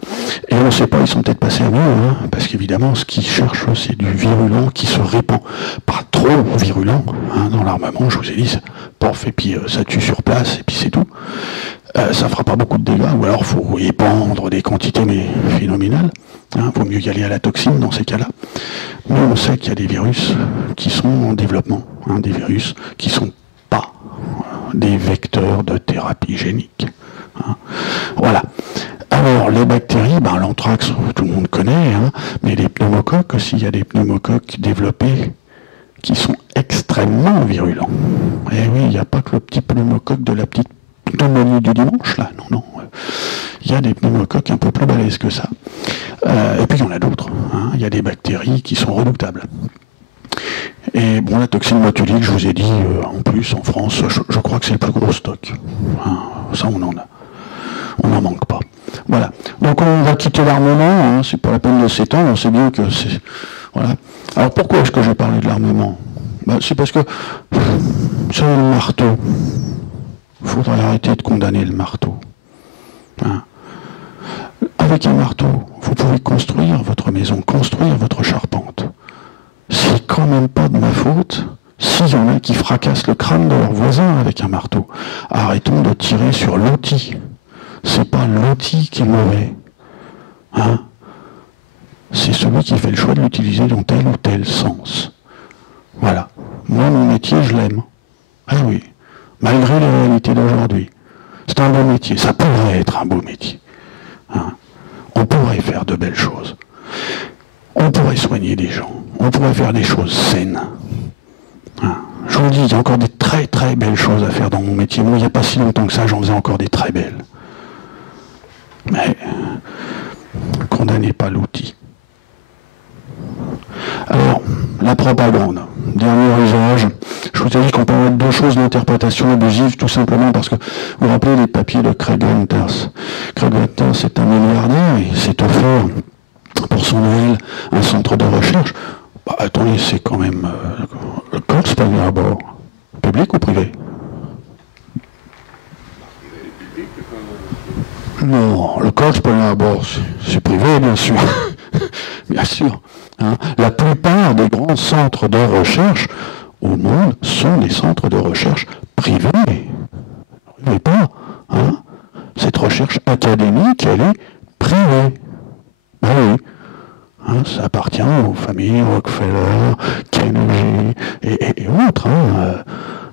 Et on ne sait pas, ils sont peut-être passés à mieux, hein, parce qu'évidemment, ce qu'ils cherchent, c'est du virulent qui se répand. Pas trop virulent, hein, dans l'armement, je vous ai dit, pof, et puis ça tue sur place, et puis c'est tout. Ça fera pas beaucoup de dégâts, ou alors il faut épandre des quantités mais phénoménales. Hein, vaut mieux y aller à la toxine dans ces cas-là. Mais on sait qu'il y a des virus qui sont en développement, hein, des virus qui sont pas des vecteurs de thérapie génique. Hein. Voilà. Alors, les bactéries, ben, l'anthrax, tout le monde connaît, hein, mais les pneumocoques aussi, il y a des pneumocoques développés qui sont extrêmement virulents. Et oui, il n'y a pas que le petit pneumocoque de la petite pneumonie du dimanche, là, non, non. Il y a des pneumocoques un peu plus balèzes que ça. Et puis il y en a d'autres. Hein. Il y a des bactéries qui sont redoutables. Et bon, la toxine botulique, je vous ai dit, en plus, en France, je crois que c'est le plus gros stock. Hein. Ça, on n'en manque pas. Voilà. Donc on va quitter l'armement, hein. C'est pas la peine de s'étendre, on sait bien que c'est... Voilà. Alors pourquoi est-ce que j'ai parlé de l'armement? Ben, c'est parce que c'est le marteau. Il faudrait arrêter de condamner le marteau. Hein. Avec un marteau, vous pouvez construire votre maison, construire votre charpente. C'est quand même pas de ma faute s'il y en a qui fracassent le crâne de leur voisin avec un marteau. Arrêtons de tirer sur l'outil. C'est pas l'outil qui est mauvais. Hein. C'est celui qui fait le choix de l'utiliser dans tel ou tel sens. Voilà. Moi, mon métier, je l'aime. Ah oui. Malgré les réalités d'aujourd'hui. C'est un beau métier. Ça pourrait être un beau métier. Hein. On pourrait faire de belles choses. On pourrait soigner des gens. On pourrait faire des choses saines. Hein. Je vous le dis, il y a encore des très très belles choses à faire dans mon métier. Moi, il n'y a pas si longtemps que ça, j'en faisais encore des très belles. Mais condamnez pas l'outil. Alors, la propagande, dernier usage. Je vous ai dit qu'on parlait de deux choses d'interprétation abusive, tout simplement parce que vous vous rappelez les papiers de Craig Venters. Craig Venters est un milliardaire et s'est offert pour son Noël un centre de recherche. Bah, attendez, c'est quand même le Cold Spring Harbor, public ou privé? Non, le Cold Spring Harbor, c'est privé, bien sûr. Bien sûr. Hein. La plupart des grands centres de recherche au monde sont des centres de recherche privés. Mais pas. Hein. Cette recherche académique, elle est privée. Ah oui. Hein, ça appartient aux familles Rockefeller, Kennedy et autres. Hein.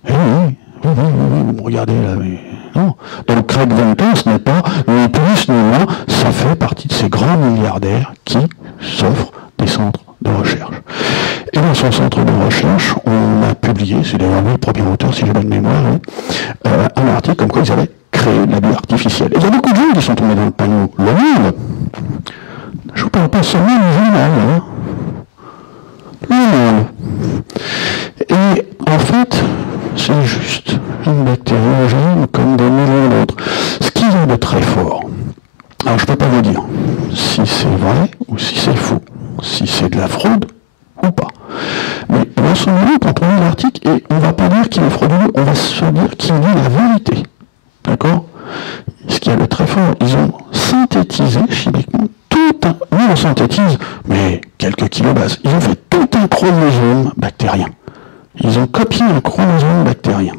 Oui, vous me regardez là, mais non. Donc Craig Venters n'est pas ni plus ni moins, ça fait partie de ces grands milliardaires qui s'offrent des centres de recherche. Et dans son centre de recherche, on a publié, c'est d'ailleurs le premier auteur, si j'ai bonne mémoire, un article comme quoi ils avaient créé la vie artificielle. Et il y a beaucoup de gens qui sont tombés dans le panneau. Le Monde, je ne vous parle pas seulement du journal, hein. Le Monde. Et en fait, c'est juste une bactériogène comme des millions d'autres. Ce qu'il y a de très fort, alors je ne peux pas vous dire si c'est vrai ou si c'est faux, si c'est de la fraude ou pas. Mais dans ce moment, quand on lit l'article, et on ne va pas dire qu'il est frauduleux, on va se dire qu'il dit la vérité. D'accord? Ce qu'il y a de très fort, ils ont synthétisé chimiquement tout un... Nous, on synthétise, mais quelques kilobases. Ils ont fait tout un chromosome bactérien. Ils ont copié un chromosome bactérien.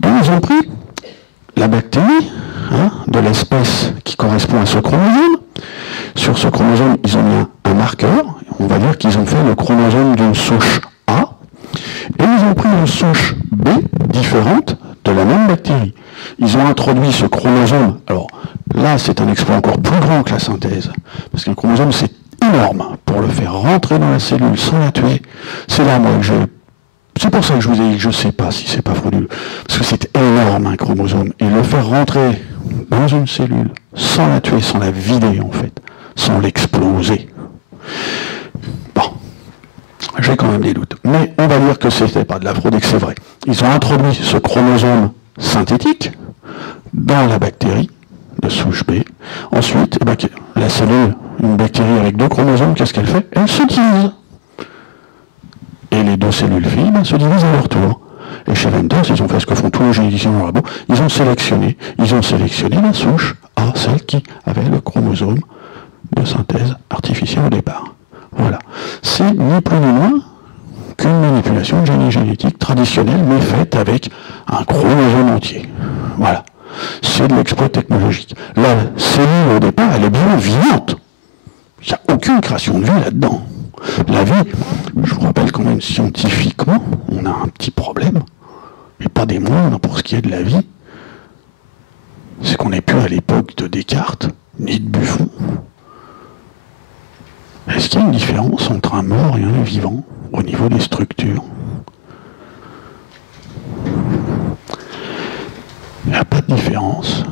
Donc, ils ont pris la bactérie, hein, de l'espèce qui correspond à ce chromosome. Sur ce chromosome, ils ont mis un marqueur. On va dire qu'ils ont fait le chromosome d'une souche A. Et ils ont pris une souche B différente de la même bactérie. Ils ont introduit ce chromosome. Alors là, c'est un exploit encore plus grand que la synthèse. Parce qu'un chromosome, c'est énorme. Pour le faire rentrer dans la cellule sans la tuer, c'est là, moi, que je... C'est pour ça que je vous ai dit que je ne sais pas si c'est pas frauduleux. Parce que c'est énorme, un chromosome. Et le faire rentrer dans une cellule sans la tuer, sans la vider, en fait, sans l'exploser. Bon. J'ai quand même des doutes. Mais on va dire que ce n'était pas de la fraude et que c'est vrai. Ils ont introduit ce chromosome synthétique dans la bactérie, de souche B. Ensuite, la cellule, une bactérie avec 2 chromosomes, qu'est-ce qu'elle fait? Elle se divise. Et les 2 cellules filles se divisent à leur tour. Et chez Wenders, ils ont fait ce que font tous les généticiens dans le labo, ils ont sélectionné la souche A, celle qui avait le chromosome de synthèse artificielle au départ. Voilà. C'est ni plus ni moins qu'une manipulation de génie génétique traditionnelle, mais faite avec un chromosome entier. Voilà. C'est de l'exploit technologique. La cellule, au départ, elle est bien vivante. Il n'y a aucune création de vie là-dedans. La vie, je vous rappelle quand même scientifiquement, on a un petit problème, et pas des moindres pour ce qui est de la vie, c'est qu'on n'est plus à l'époque de Descartes, ni de Buffon. Est-ce qu'il y a une différence entre un mort et un vivant au niveau des structures? Il n'y a pas de différence.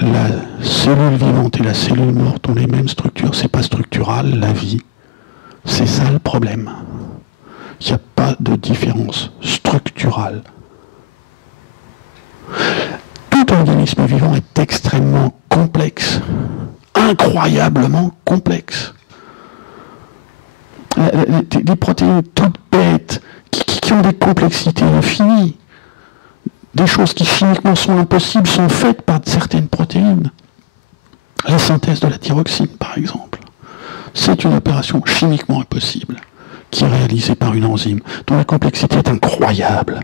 La cellule vivante et la cellule morte ont les mêmes structures, c'est pas structural, la vie. C'est ça le problème. Il n'y a pas de différence structurale. Tout organisme vivant est extrêmement complexe, incroyablement complexe. Des protéines toutes bêtes, qui ont des complexités infinies. Des choses qui chimiquement sont impossibles sont faites par certaines protéines. La synthèse de la thyroxine, par exemple. C'est une opération chimiquement impossible, qui est réalisée par une enzyme, dont la complexité est incroyable.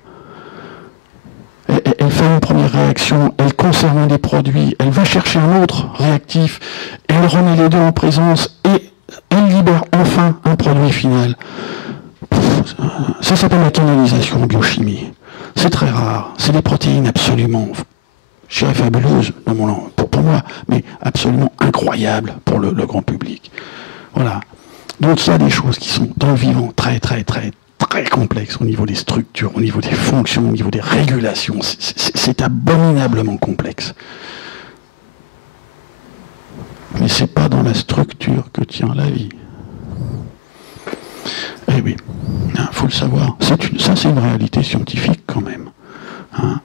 Elle fait une première réaction, elle conserve un des produits, elle va chercher un autre réactif, elle remet les deux en présence et elle libère enfin un produit final. Ça s'appelle la canalisation en biochimie. C'est très rare, c'est des protéines absolument, je dirais fabuleuses pour moi, mais absolument incroyables pour le grand public. Voilà. Donc il y a des choses qui sont dans le vivant très complexes au niveau des structures, au niveau des fonctions, au niveau des régulations. C'est abominablement complexe. Mais c'est pas dans la structure que tient la vie. Eh oui, il faut le savoir. Ça, c'est une réalité scientifique quand même. Hein.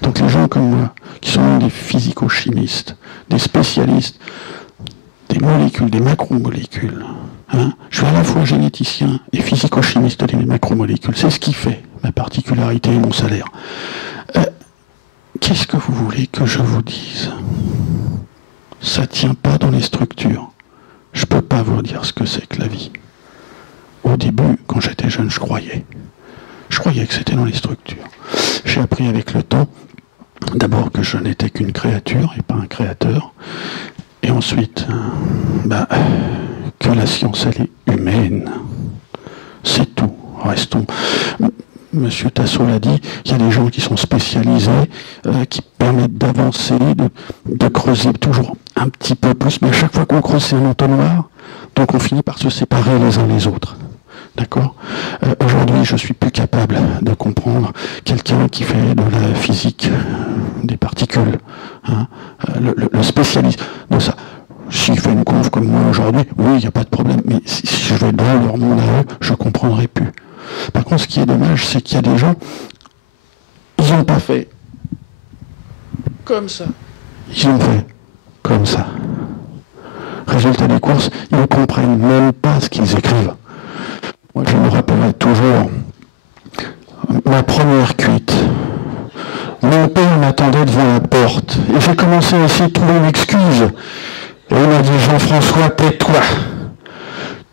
Donc les gens comme moi, qui sont des physico-chimistes, des spécialistes, des molécules, des macromolécules. Hein. Je suis à la fois généticien et physico-chimiste des macromolécules. C'est ce qui fait ma particularité et mon salaire. Qu'est-ce que vous voulez que je vous dise? Ça ne tient pas dans les structures. Je ne peux pas vous dire ce que c'est que la vie. Au début, quand j'étais jeune, je croyais. Je croyais que c'était dans les structures. J'ai appris avec le temps, d'abord que je n'étais qu'une créature et pas un créateur. Et ensuite, que la science, elle est humaine. C'est tout. Restons. Monsieur Tassot l'a dit, il y a des gens qui sont spécialisés, qui permettent d'avancer, de creuser toujours un petit peu plus, mais à chaque fois qu'on creuse, c'est un entonnoir, donc on finit par se séparer les uns les autres. D'accord ? Aujourd'hui, je suis plus capable de comprendre quelqu'un qui fait de la physique des particules, hein, le spécialiste de ça. S'il fait une conf comme moi aujourd'hui, oui, il n'y a pas de problème, mais si je vais dans leur monde à eux, je ne comprendrai plus. Par contre, ce qui est dommage, c'est qu'il y a des gens, ils n'ont pas fait comme ça. Ils ont fait comme ça. Résultat des courses, ils ne comprennent même pas ce qu'ils écrivent. Moi, je me rappellerai toujours ma première cuite. Mon père m'attendait devant la porte et j'ai commencé à essayer de trouver une excuse. Et il m'a dit, Jean-François, tais-toi.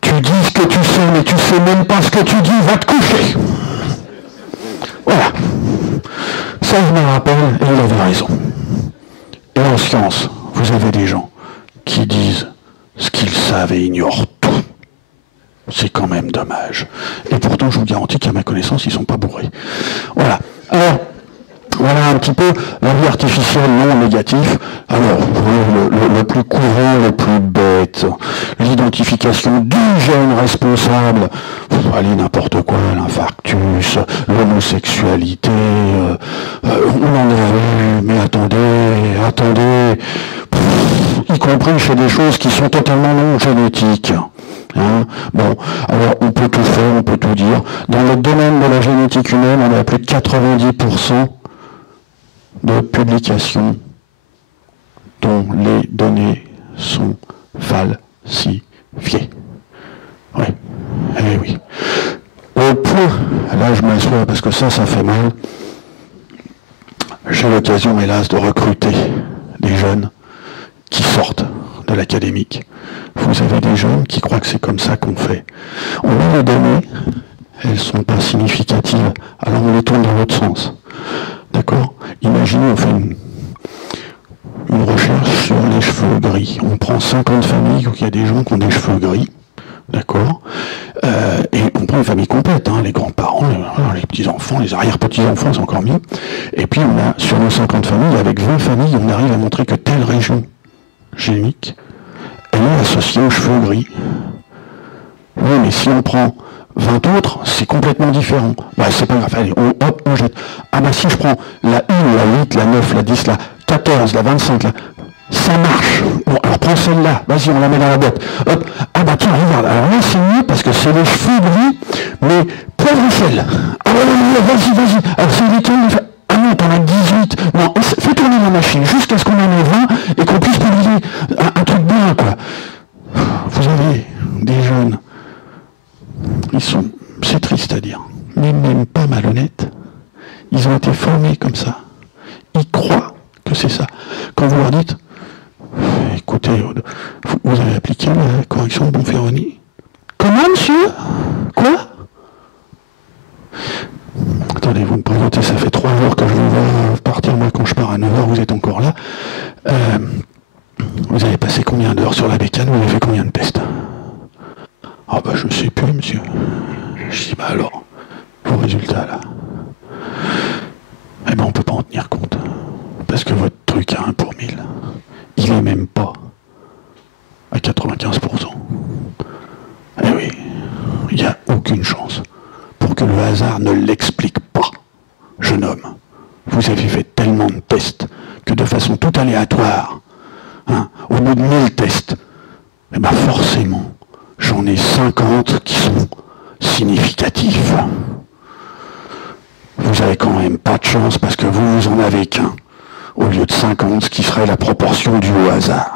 Tu dis ce que tu sais, mais tu sais même pas ce que tu dis, va te coucher. Voilà. Ça, je me rappelle, et il avait raison. Et en science, vous avez des gens qui disent ce qu'ils savent et ignorent tout. C'est quand même dommage. Et pourtant, je vous garantis qu'à ma connaissance, ils ne sont pas bourrés. Voilà. Alors, voilà un petit peu la vie artificielle non négatif. Alors, le plus courant, le plus bête, l'identification du gène responsable, allez, n'importe quoi, l'infarctus, l'homosexualité, on en a vu, mais attendez, y compris chez des choses qui sont totalement non génétiques. Hein, bon, alors on peut tout faire, on peut tout dire. Dans le domaine de la génétique humaine, on a plus de 90% de publications dont les données sont falsifiées. Oui, eh oui. Au point, là je m'assois parce que ça fait mal. J'ai l'occasion, hélas, de recruter des jeunes qui sortent de l'académique. Vous avez des jeunes qui croient que c'est comme ça qu'on fait. On a les données, elles ne sont pas significatives, alors on les tourne dans l'autre sens. D'accord? Imaginez, on fait une recherche sur les cheveux gris. On prend 50 familles où il y a des gens qui ont des cheveux gris. D'accord, et on prend une famille complète, hein, les grands-parents, les petits-enfants, les arrière-petits-enfants, c'est encore mieux. Et puis on a, sur nos 50 familles, avec 20 familles, on arrive à montrer que telle région génique, elle est associée aux cheveux gris. Oui, mais si on prend 20 autres, c'est complètement différent. Bah, c'est pas grave, allez, on jette. Ah bah si je prends la 1, la 8, la 9, la 10, la 14, la 25, ça marche. Bon, alors prends celle-là, vas-y, on la met dans la boîte. Hop. Ah bah tiens, regarde, alors là c'est mieux parce que c'est les cheveux gris, mais poivre et sel. Ah ouais, vas-y. Alors c'est les tournes. Ah non, t'en as 18. Non, fais tourner la machine jusqu'à ce qu'on en ait 20 et qu'on puisse publier un truc bien, quoi. Vous avez des jeunes, c'est triste à dire, mais même pas malhonnêtes. Ils ont été formés comme ça. Ils croient que c'est ça. Quand vous leur dites, écoutez, vous avez appliqué la correction de Bonferroni. Comment, monsieur? Quoi? Attendez, vous me présentez, ça fait 3 jours que je vous vois partir, moi quand je pars à 9h, vous êtes encore là. Vous avez passé combien d'heures sur la bécane? Vous avez fait combien de tests? Ah bah je ne sais plus, monsieur. Je dis, bah alors, vos résultats là. Eh ben on peut pas en tenir compte. Parce que votre truc à 1 pour 1000, il est même pas à 95%. Eh oui, il n'y a aucune chance pour que le hasard ne l'explique pas, jeune homme. Vous avez fait tellement de tests que de façon tout aléatoire, hein, au bout de 1000 tests, eh ben forcément, j'en ai 50 qui sont significatifs. Vous avez quand même pas de chance parce que vous en avez qu'un, au lieu de 50, ce qui serait la proportion due au hasard.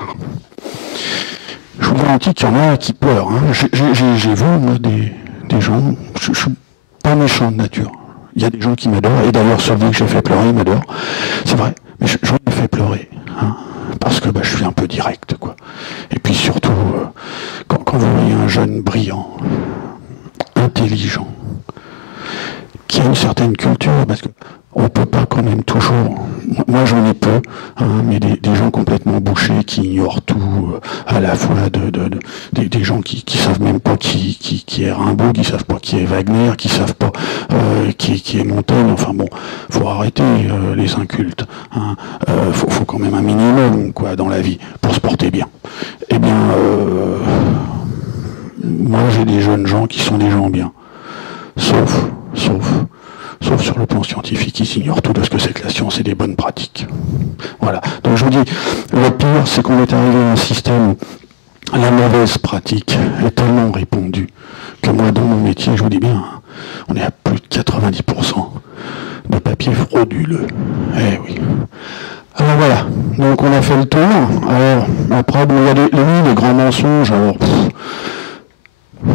Je vous garantis qu'il y en a qui pleurent. Hein. J'ai vu, moi, des gens, je suis pas méchant de nature. Il y a des gens qui m'adorent, et d'ailleurs celui que j'ai fait pleurer, il m'adore. C'est vrai, mais j'en ai fait pleurer. Hein, parce que je suis un peu direct, quoi. Et puis surtout, quand vous voyez un jeune brillant, intelligent, qui a une certaine culture, parce qu'on ne peut pas quand même toujours, moi j'en ai peu, hein, mais des gens complètement bouchés qui ignorent tout, à la fois des gens qui savent même pas qui est Rimbaud, qui savent pas qui est Wagner, qui savent pas qui est Montaigne, enfin bon, faut arrêter les incultes, hein, faut quand même un minimum quoi dans la vie pour se porter bien. Eh bien, moi j'ai des jeunes gens qui sont des gens bien, sauf sur le plan scientifique, ils ignorent tout de ce que c'est que la science et des bonnes pratiques. Voilà. Donc je vous dis, le pire, c'est qu'on est arrivé à un système où la mauvaise pratique est tellement répandue que moi, dans mon métier, je vous dis bien, on est à plus de 90% de papier frauduleux. Eh oui. Alors voilà. Donc on a fait le tour. Alors, après, bon, il y a les grands mensonges, alors...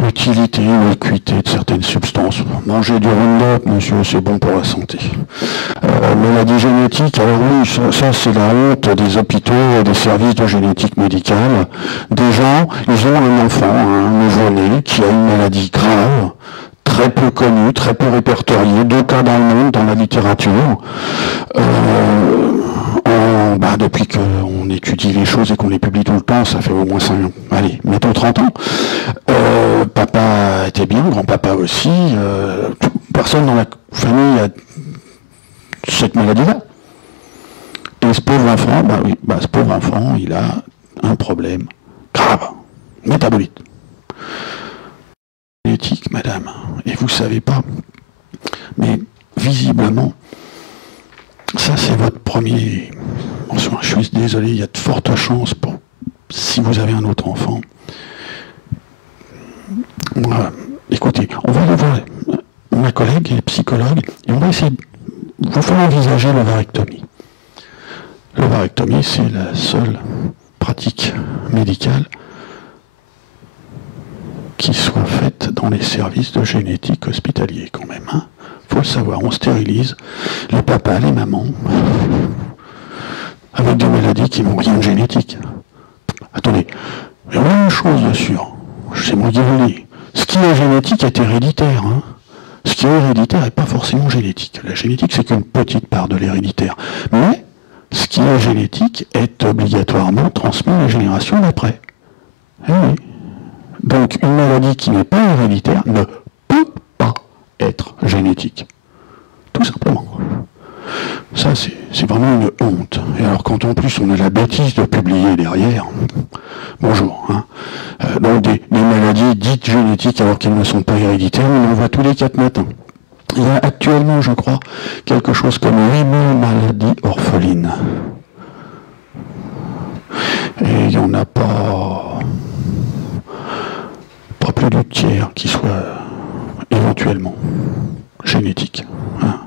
L'utilité ou l'équité de certaines substances. Manger du Roundup, monsieur, c'est bon pour la santé. Maladie génétique, alors oui, ça c'est la honte des hôpitaux et des services de génétique médicale. Des gens, ils ont un enfant, un nouveau-né, qui a une maladie grave, très peu connue, très peu répertoriée, 2 cas dans le monde, dans la littérature. Depuis qu'on étudie les choses et qu'on les publie tout le temps, ça fait au moins 30 ans. Papa était bien, grand-papa aussi. Personne dans la famille a cette maladie-là. Et ce pauvre enfant, il a un problème grave, métabolique. Génétique, madame. Et vous savez pas. Mais visiblement, ça c'est votre premier... Je suis désolé, il y a de fortes chances pour, si vous avez un autre enfant. Écoutez, on va aller voir ma collègue, elle est psychologue, et on va essayer de vous faire envisager l'ovarectomie. L'ovarectomie, c'est la seule pratique médicale qui soit faite dans les services de génétique hospitaliers, quand même. Hein. Faut le savoir, on stérilise les papas, les mamans, avec des maladies qui n'ont rien de génétique. Attendez, il y a une chose de sûr, c'est moi qui vous le dis. Ce qui est génétique est héréditaire. Hein. Ce qui est héréditaire n'est pas forcément génétique. La génétique, c'est qu'une petite part de l'héréditaire. Mais ce qui est génétique est obligatoirement transmis aux générations d'après. Eh oui. Donc, une maladie qui n'est pas héréditaire ne peut pas être génétique. Tout simplement. Ça, c'est vraiment une honte. Et alors, quand en plus on a la bêtise de publier derrière, bonjour. Hein. Donc, des maladies dites génétiques alors qu'elles ne sont pas héréditaires, on en voit tous les 4 matins. Il y a actuellement, je crois, quelque chose comme 8000 maladies orphelines. Et il n'y en a pas plus du tiers qui soit éventuellement génétique. Hein.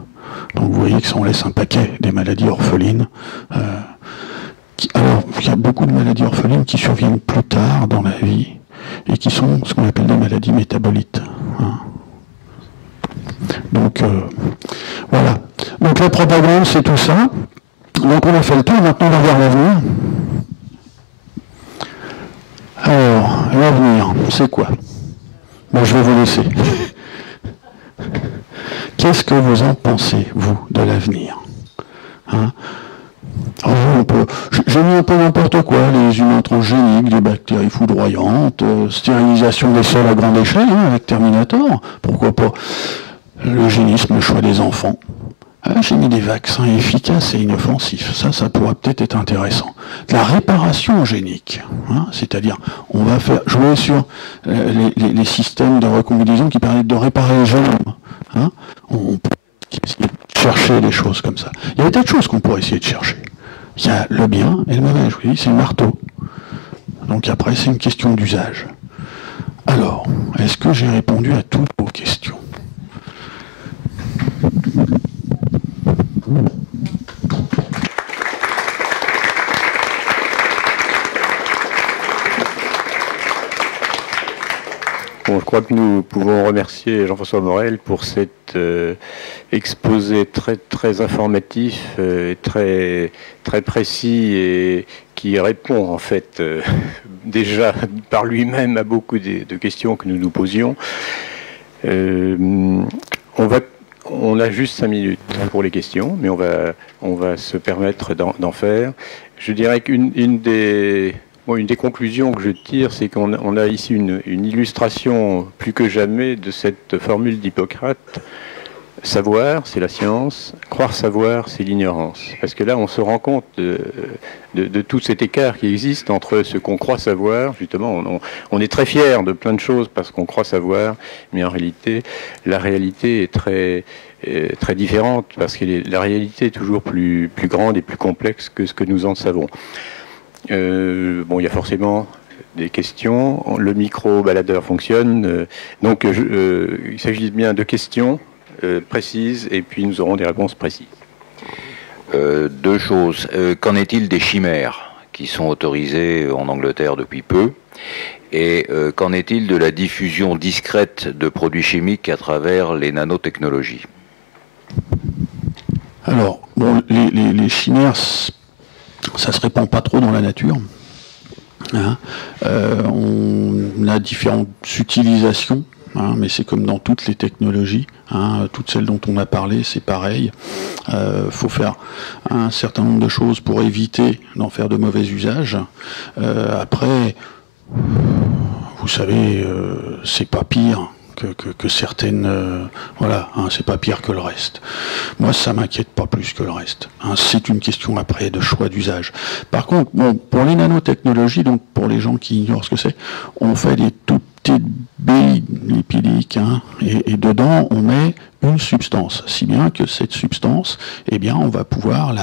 Donc vous voyez que ça en laisse un paquet des maladies orphelines. Alors, il y a beaucoup de maladies orphelines qui surviennent plus tard dans la vie et qui sont ce qu'on appelle des maladies métabolites. Hein. Donc, voilà. Donc la propagande, c'est tout ça. Donc on a fait le tour, maintenant on va voir l'avenir. Alors, l'avenir, c'est quoi? Ben, je vais vous laisser. Qu'est-ce que vous en pensez, vous, de l'avenir? Hein? J'ai mis un peu n'importe quoi, les humains transgéniques, des bactéries foudroyantes, stérilisation des sols à grande échelle, hein, avec Terminator, pourquoi pas l'eugénisme, le choix des enfants. J'ai mis des vaccins efficaces et inoffensifs, ça pourrait peut-être être intéressant. La réparation génique, hein, c'est-à-dire on va jouer sur les systèmes de recombinaison qui permettent de réparer les génomes. Hein. On peut essayer de chercher des choses comme ça. Il y a des tas de choses qu'on pourrait essayer de chercher. Il y a le bien et le mauvais, je vous dis, c'est le marteau. Donc après, c'est une question d'usage. Alors, est-ce que j'ai répondu à toutes vos questions ? Bon, je crois que nous pouvons remercier Jean-François Morel pour cet exposé très, très informatif, très, très précis et qui répond en fait déjà par lui-même à beaucoup de questions que nous nous posions. On a juste 5 minutes pour les questions, mais on va se permettre d'en faire. Je dirais qu'une des conclusions que je tire, c'est qu'on a ici une illustration plus que jamais de cette formule d'Hippocrate. Savoir, c'est la science. Croire savoir, c'est l'ignorance. Parce que là, on se rend compte de tout cet écart qui existe entre ce qu'on croit savoir. Justement, on est très fiers de plein de choses parce qu'on croit savoir, mais en réalité, la réalité est très différente parce que la réalité est toujours plus grande et plus complexe que ce que nous en savons. Bon, il y a forcément des questions. Le micro-baladeur fonctionne. Donc, il s'agit bien de questions précises et puis nous aurons des réponses précises. 2 choses. Qu'en est-il des chimères qui sont autorisées en Angleterre depuis peu? Et qu'en est-il de la diffusion discrète de produits chimiques à travers les nanotechnologies? Alors, bon, les chimères, ça se répand pas trop dans la nature. Hein. On a différentes utilisations, hein, mais c'est comme dans toutes les technologies. Hein, toutes celles dont on a parlé, c'est pareil. Faut faire un certain nombre de choses pour éviter d'en faire de mauvais usages. Après, vous savez, c'est pas pire que certaines... voilà, hein, c'est pas pire que le reste. Moi, ça m'inquiète pas plus que le reste. Hein, c'est une question après de choix d'usage. Par contre, bon, pour les nanotechnologies, donc pour les gens qui ignorent ce que c'est, on fait des toutes petites billes lipidiques, hein, et dedans, on met une substance. Si bien que cette substance, eh bien, on va pouvoir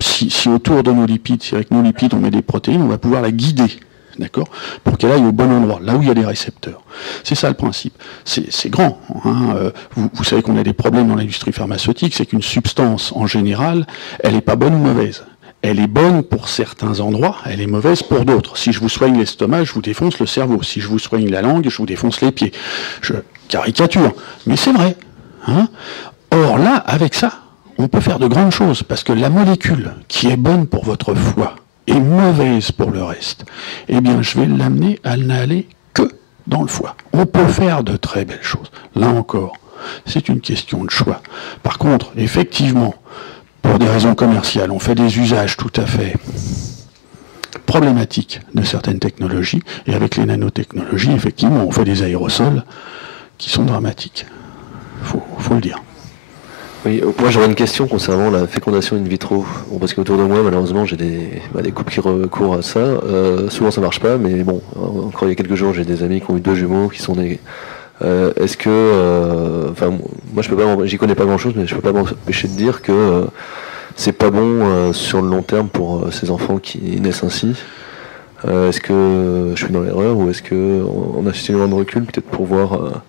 si autour de nos lipides, si avec nos lipides on met des protéines, on va pouvoir la guider. D'accord, pour qu'elle aille au bon endroit, là où il y a des récepteurs. C'est ça le principe. C'est grand. Hein. Vous savez qu'on a des problèmes dans l'industrie pharmaceutique, c'est qu'une substance, en général, elle n'est pas bonne ou mauvaise. elle est bonne pour certains endroits, elle est mauvaise pour d'autres. Si je vous soigne l'estomac, je vous défonce le cerveau. Si je vous soigne la langue, je vous défonce les pieds. Je caricature, mais c'est vrai. Hein. Or là, avec ça, on peut faire de grandes choses, parce que la molécule qui est bonne pour votre foie est mauvaise pour le reste. Eh bien, je vais l'amener à n'aller que dans le foie. On peut faire de très belles choses. Là encore, c'est une question de choix. Par contre, effectivement, pour des raisons commerciales, on fait des usages tout à fait problématiques de certaines technologies, et avec les nanotechnologies, effectivement, on fait des aérosols qui sont dramatiques. Faut le dire. Oui, moi j'aurais une question concernant la fécondation in vitro. Bon, parce qu'autour de moi, malheureusement, j'ai des couples qui recourent à ça. Souvent ça marche pas, mais bon, encore il y a quelques jours, j'ai des amis qui ont eu 2 jumeaux qui sont des... Est-ce que... Enfin, moi je peux pas, j'y connais pas grand-chose, mais je peux pas m'empêcher de dire que c'est pas bon sur le long terme pour ces enfants qui naissent ainsi. Est-ce que je suis dans l'erreur, ou est-ce qu'on a suffisamment de recul peut-être pour voir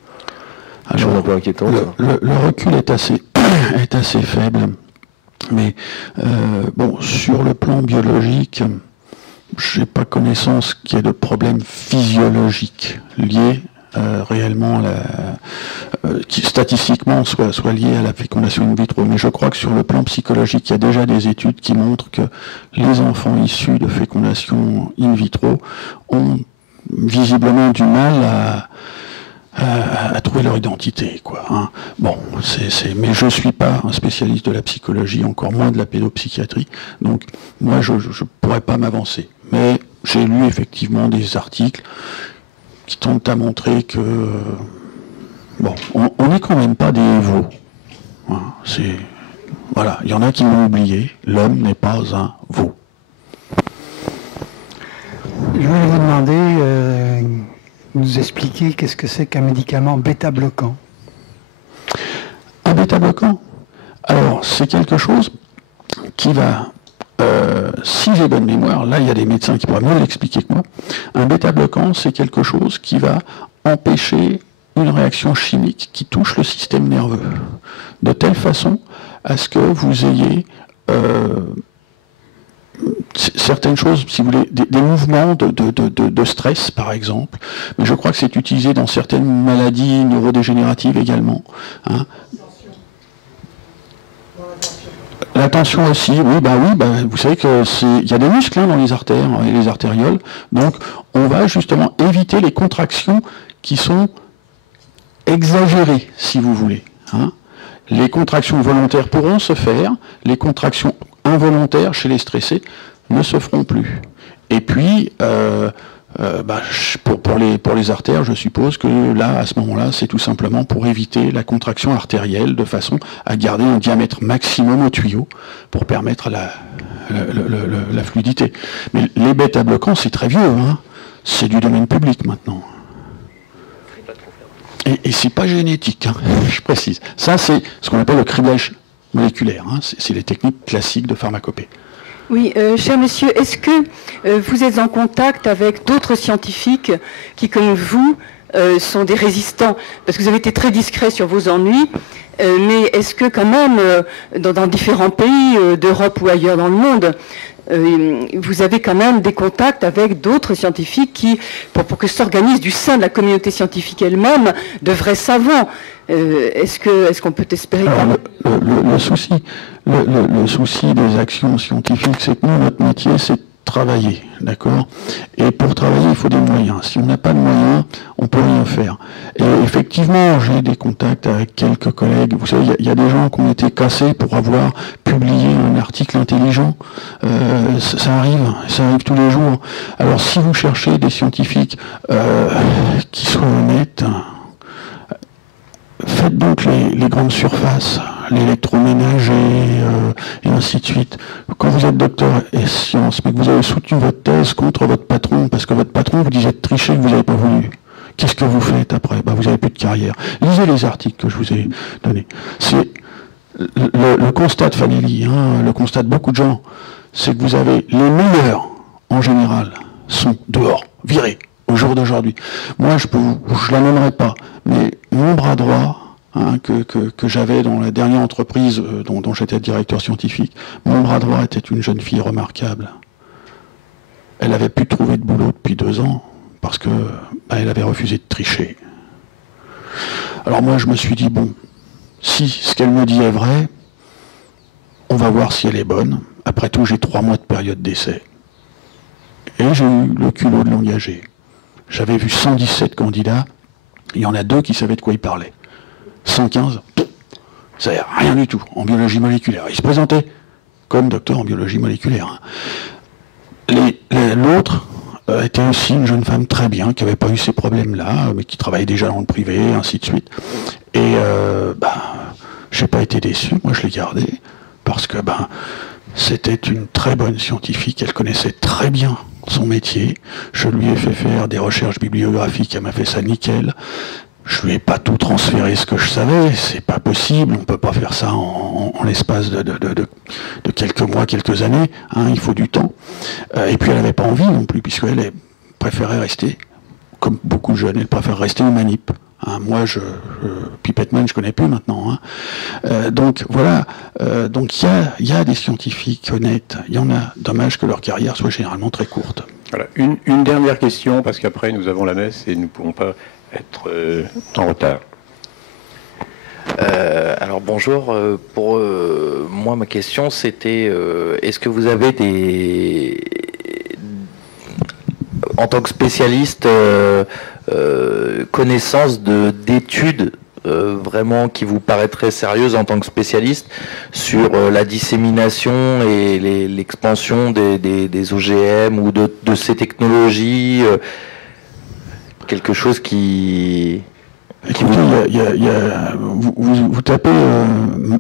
des choses un peu inquiétantes? Le recul est assez faible, mais bon, sur le plan biologique, j'ai pas connaissance qu'il y ait de problèmes physiologiques liés réellement qui statistiquement soit liés à la fécondation in vitro. Mais je crois que sur le plan psychologique, il y a déjà des études qui montrent que les enfants issus de fécondation in vitro ont visiblement du mal à trouver leur identité, quoi. Hein. Bon, mais je suis pas un spécialiste de la psychologie, encore moins de la pédopsychiatrie, donc moi je pourrais pas m'avancer. Mais j'ai lu effectivement des articles qui tentent à montrer que bon, on n'est quand même pas des veaux. Hein, voilà, il y en a qui l'ont oublié, l'homme n'est pas un veau. Je voulais vous demander, nous expliquer qu'est-ce que c'est qu'un médicament bêta-bloquant. Un bêta-bloquant? Alors, c'est quelque chose qui va, si j'ai bonne mémoire, là il y a des médecins qui pourraient mieux l'expliquer que moi, un bêta-bloquant c'est quelque chose qui va empêcher une réaction chimique qui touche le système nerveux, de telle façon à ce que vous ayez certaines choses, si vous voulez, des mouvements de stress, par exemple, mais je crois que c'est utilisé dans certaines maladies neurodégénératives également. Hein. La tension aussi, oui, vous savez qu'il y a des muscles dans les artères et les artérioles, donc on va justement éviter les contractions qui sont exagérées, si vous voulez. Hein. Les contractions volontaires pourront se faire, les contractions involontaires chez les stressés ne se feront plus. Et puis, pour les artères, je suppose que là, à ce moment-là, c'est tout simplement pour éviter la contraction artérielle de façon à garder un diamètre maximum au tuyau pour permettre la fluidité. Mais les bêta-bloquants, c'est très vieux, hein. C'est du domaine public maintenant. Et c'est pas génétique, hein, je précise. Ça, c'est ce qu'on appelle le criblage moléculaire. Hein. C'est les techniques classiques de pharmacopée. Oui, cher monsieur, est-ce que vous êtes en contact avec d'autres scientifiques qui, comme vous, sont des résistants? Parce que vous avez été très discret sur vos ennuis, mais est-ce que quand même, dans différents pays d'Europe ou ailleurs dans le monde, vous avez quand même des contacts avec d'autres scientifiques qui, pour que s'organisent du sein de la communauté scientifique elle-même, de vrais savants. Est-ce qu'on peut espérer? Alors, le souci des actions scientifiques, c'est que nous, notre métier, c'est de travailler, d'accord? Et pour travailler, il faut des moyens. Si on n'a pas de moyens, on peut rien faire. Et effectivement, j'ai des contacts avec quelques collègues. Vous savez, il y a des gens qui ont été cassés pour avoir publié un article intelligent. Ça arrive tous les jours. Alors, si vous cherchez des scientifiques qui soient honnêtes, faites donc les grandes surfaces, l'électroménager et ainsi de suite. Quand vous êtes docteur et sciences, mais que vous avez soutenu votre thèse contre votre patron, parce que votre patron vous disait de tricher que vous n'avez pas voulu, qu'est-ce que vous faites après? Vous n'avez plus de carrière. Lisez les articles que je vous ai donnés. C'est le constat de Fanelli, hein, le constat de beaucoup de gens, c'est que vous avez les meilleurs, en général, sont dehors, virés. Au jour d'aujourd'hui. Moi, je la nommerai pas, mais mon bras droit hein, que j'avais dans la dernière entreprise dont j'étais directeur scientifique. Mon bras droit était une jeune fille remarquable. Elle avait pu trouver de boulot depuis 2 ans parce que elle avait refusé de tricher. Alors moi je me suis dit, bon, si ce qu'elle me dit est vrai, on va voir si elle est bonne. Après tout, j'ai 3 mois de période d'essai. Et j'ai eu le culot de l'engager. J'avais vu 117 candidats, il y en a 2 qui savaient de quoi ils parlaient. 115, ça n'a rien du tout, en biologie moléculaire. Ils se présentaient comme docteur en biologie moléculaire. L'autre était aussi une jeune femme très bien, qui n'avait pas eu ces problèmes-là, mais qui travaillait déjà dans le privé, ainsi de suite. Et je n'ai pas été déçu, moi je l'ai gardée, parce que c'était une très bonne scientifique, elle connaissait très bien son métier. Je lui ai fait faire des recherches bibliographiques, elle m'a fait ça nickel. Je lui ai pas tout transféré ce que je savais, c'est pas possible, on peut pas faire ça en l'espace de quelques mois, quelques années, hein, il faut du temps. Et puis elle n'avait pas envie non plus, puisqu'elle préférait rester, comme beaucoup de jeunes, elle préfère rester en manip. Hein, moi, Pipetman, je connais plus maintenant. Hein. Donc voilà, donc il y a des scientifiques honnêtes, il y en a. Dommage que leur carrière soit généralement très courte. Voilà. Une dernière question, parce qu'après nous avons la messe et nous ne pourrons pas être en retard. Alors bonjour, pour moi ma question c'était est-ce que vous avez en tant que spécialiste connaissance d'études vraiment qui vous paraîtraient sérieuses en tant que spécialiste sur la dissémination et l'expansion des OGM ou de ces technologies, quelque chose qui... Écoutez, vous tapez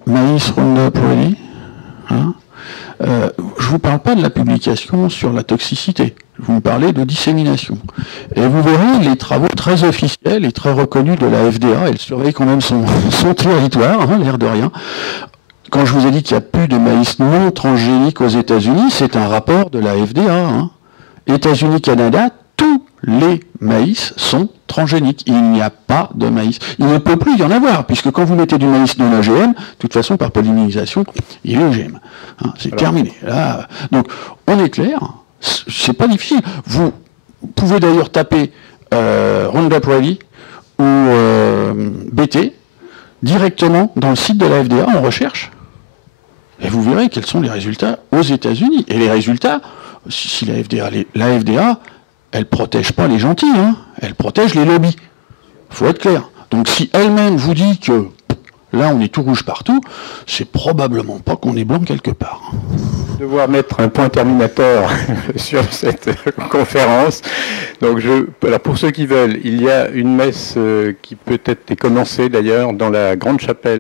maïs Roundup Ready, hein, je ne vous parle pas de la publication sur la toxicité, vous me parlez de dissémination. Et vous verrez les travaux très officiels et très reconnus de la FDA, elle surveille quand même son territoire, hein, l'air de rien. Quand je vous ai dit qu'il n'y a plus de maïs non transgénique aux États-Unis, c'est un rapport de la FDA. Hein. États-Unis, Canada, tous les maïs sont transgéniques. Il n'y a pas de maïs. Il ne peut plus y en avoir, puisque quand vous mettez du maïs non OGM, de toute façon, par pollinisation, il est OGM. Hein, c'est terminé. Là, donc, on est clair, c'est pas difficile. Vous pouvez d'ailleurs taper Roundup Ready ou BT directement dans le site de la FDA en recherche, et vous verrez quels sont les résultats aux États-Unis. Et les résultats, si la FDA, elle protège pas les gentils, hein, elle protège les lobbies. Il faut être clair. Donc si elle-même vous dit que là on est tout rouge partout, c'est probablement pas qu'on est blanc quelque part. Devoir mettre un point terminateur sur cette conférence. Donc alors pour ceux qui veulent, il y a une messe qui peut-être est commencée d'ailleurs dans la grande chapelle.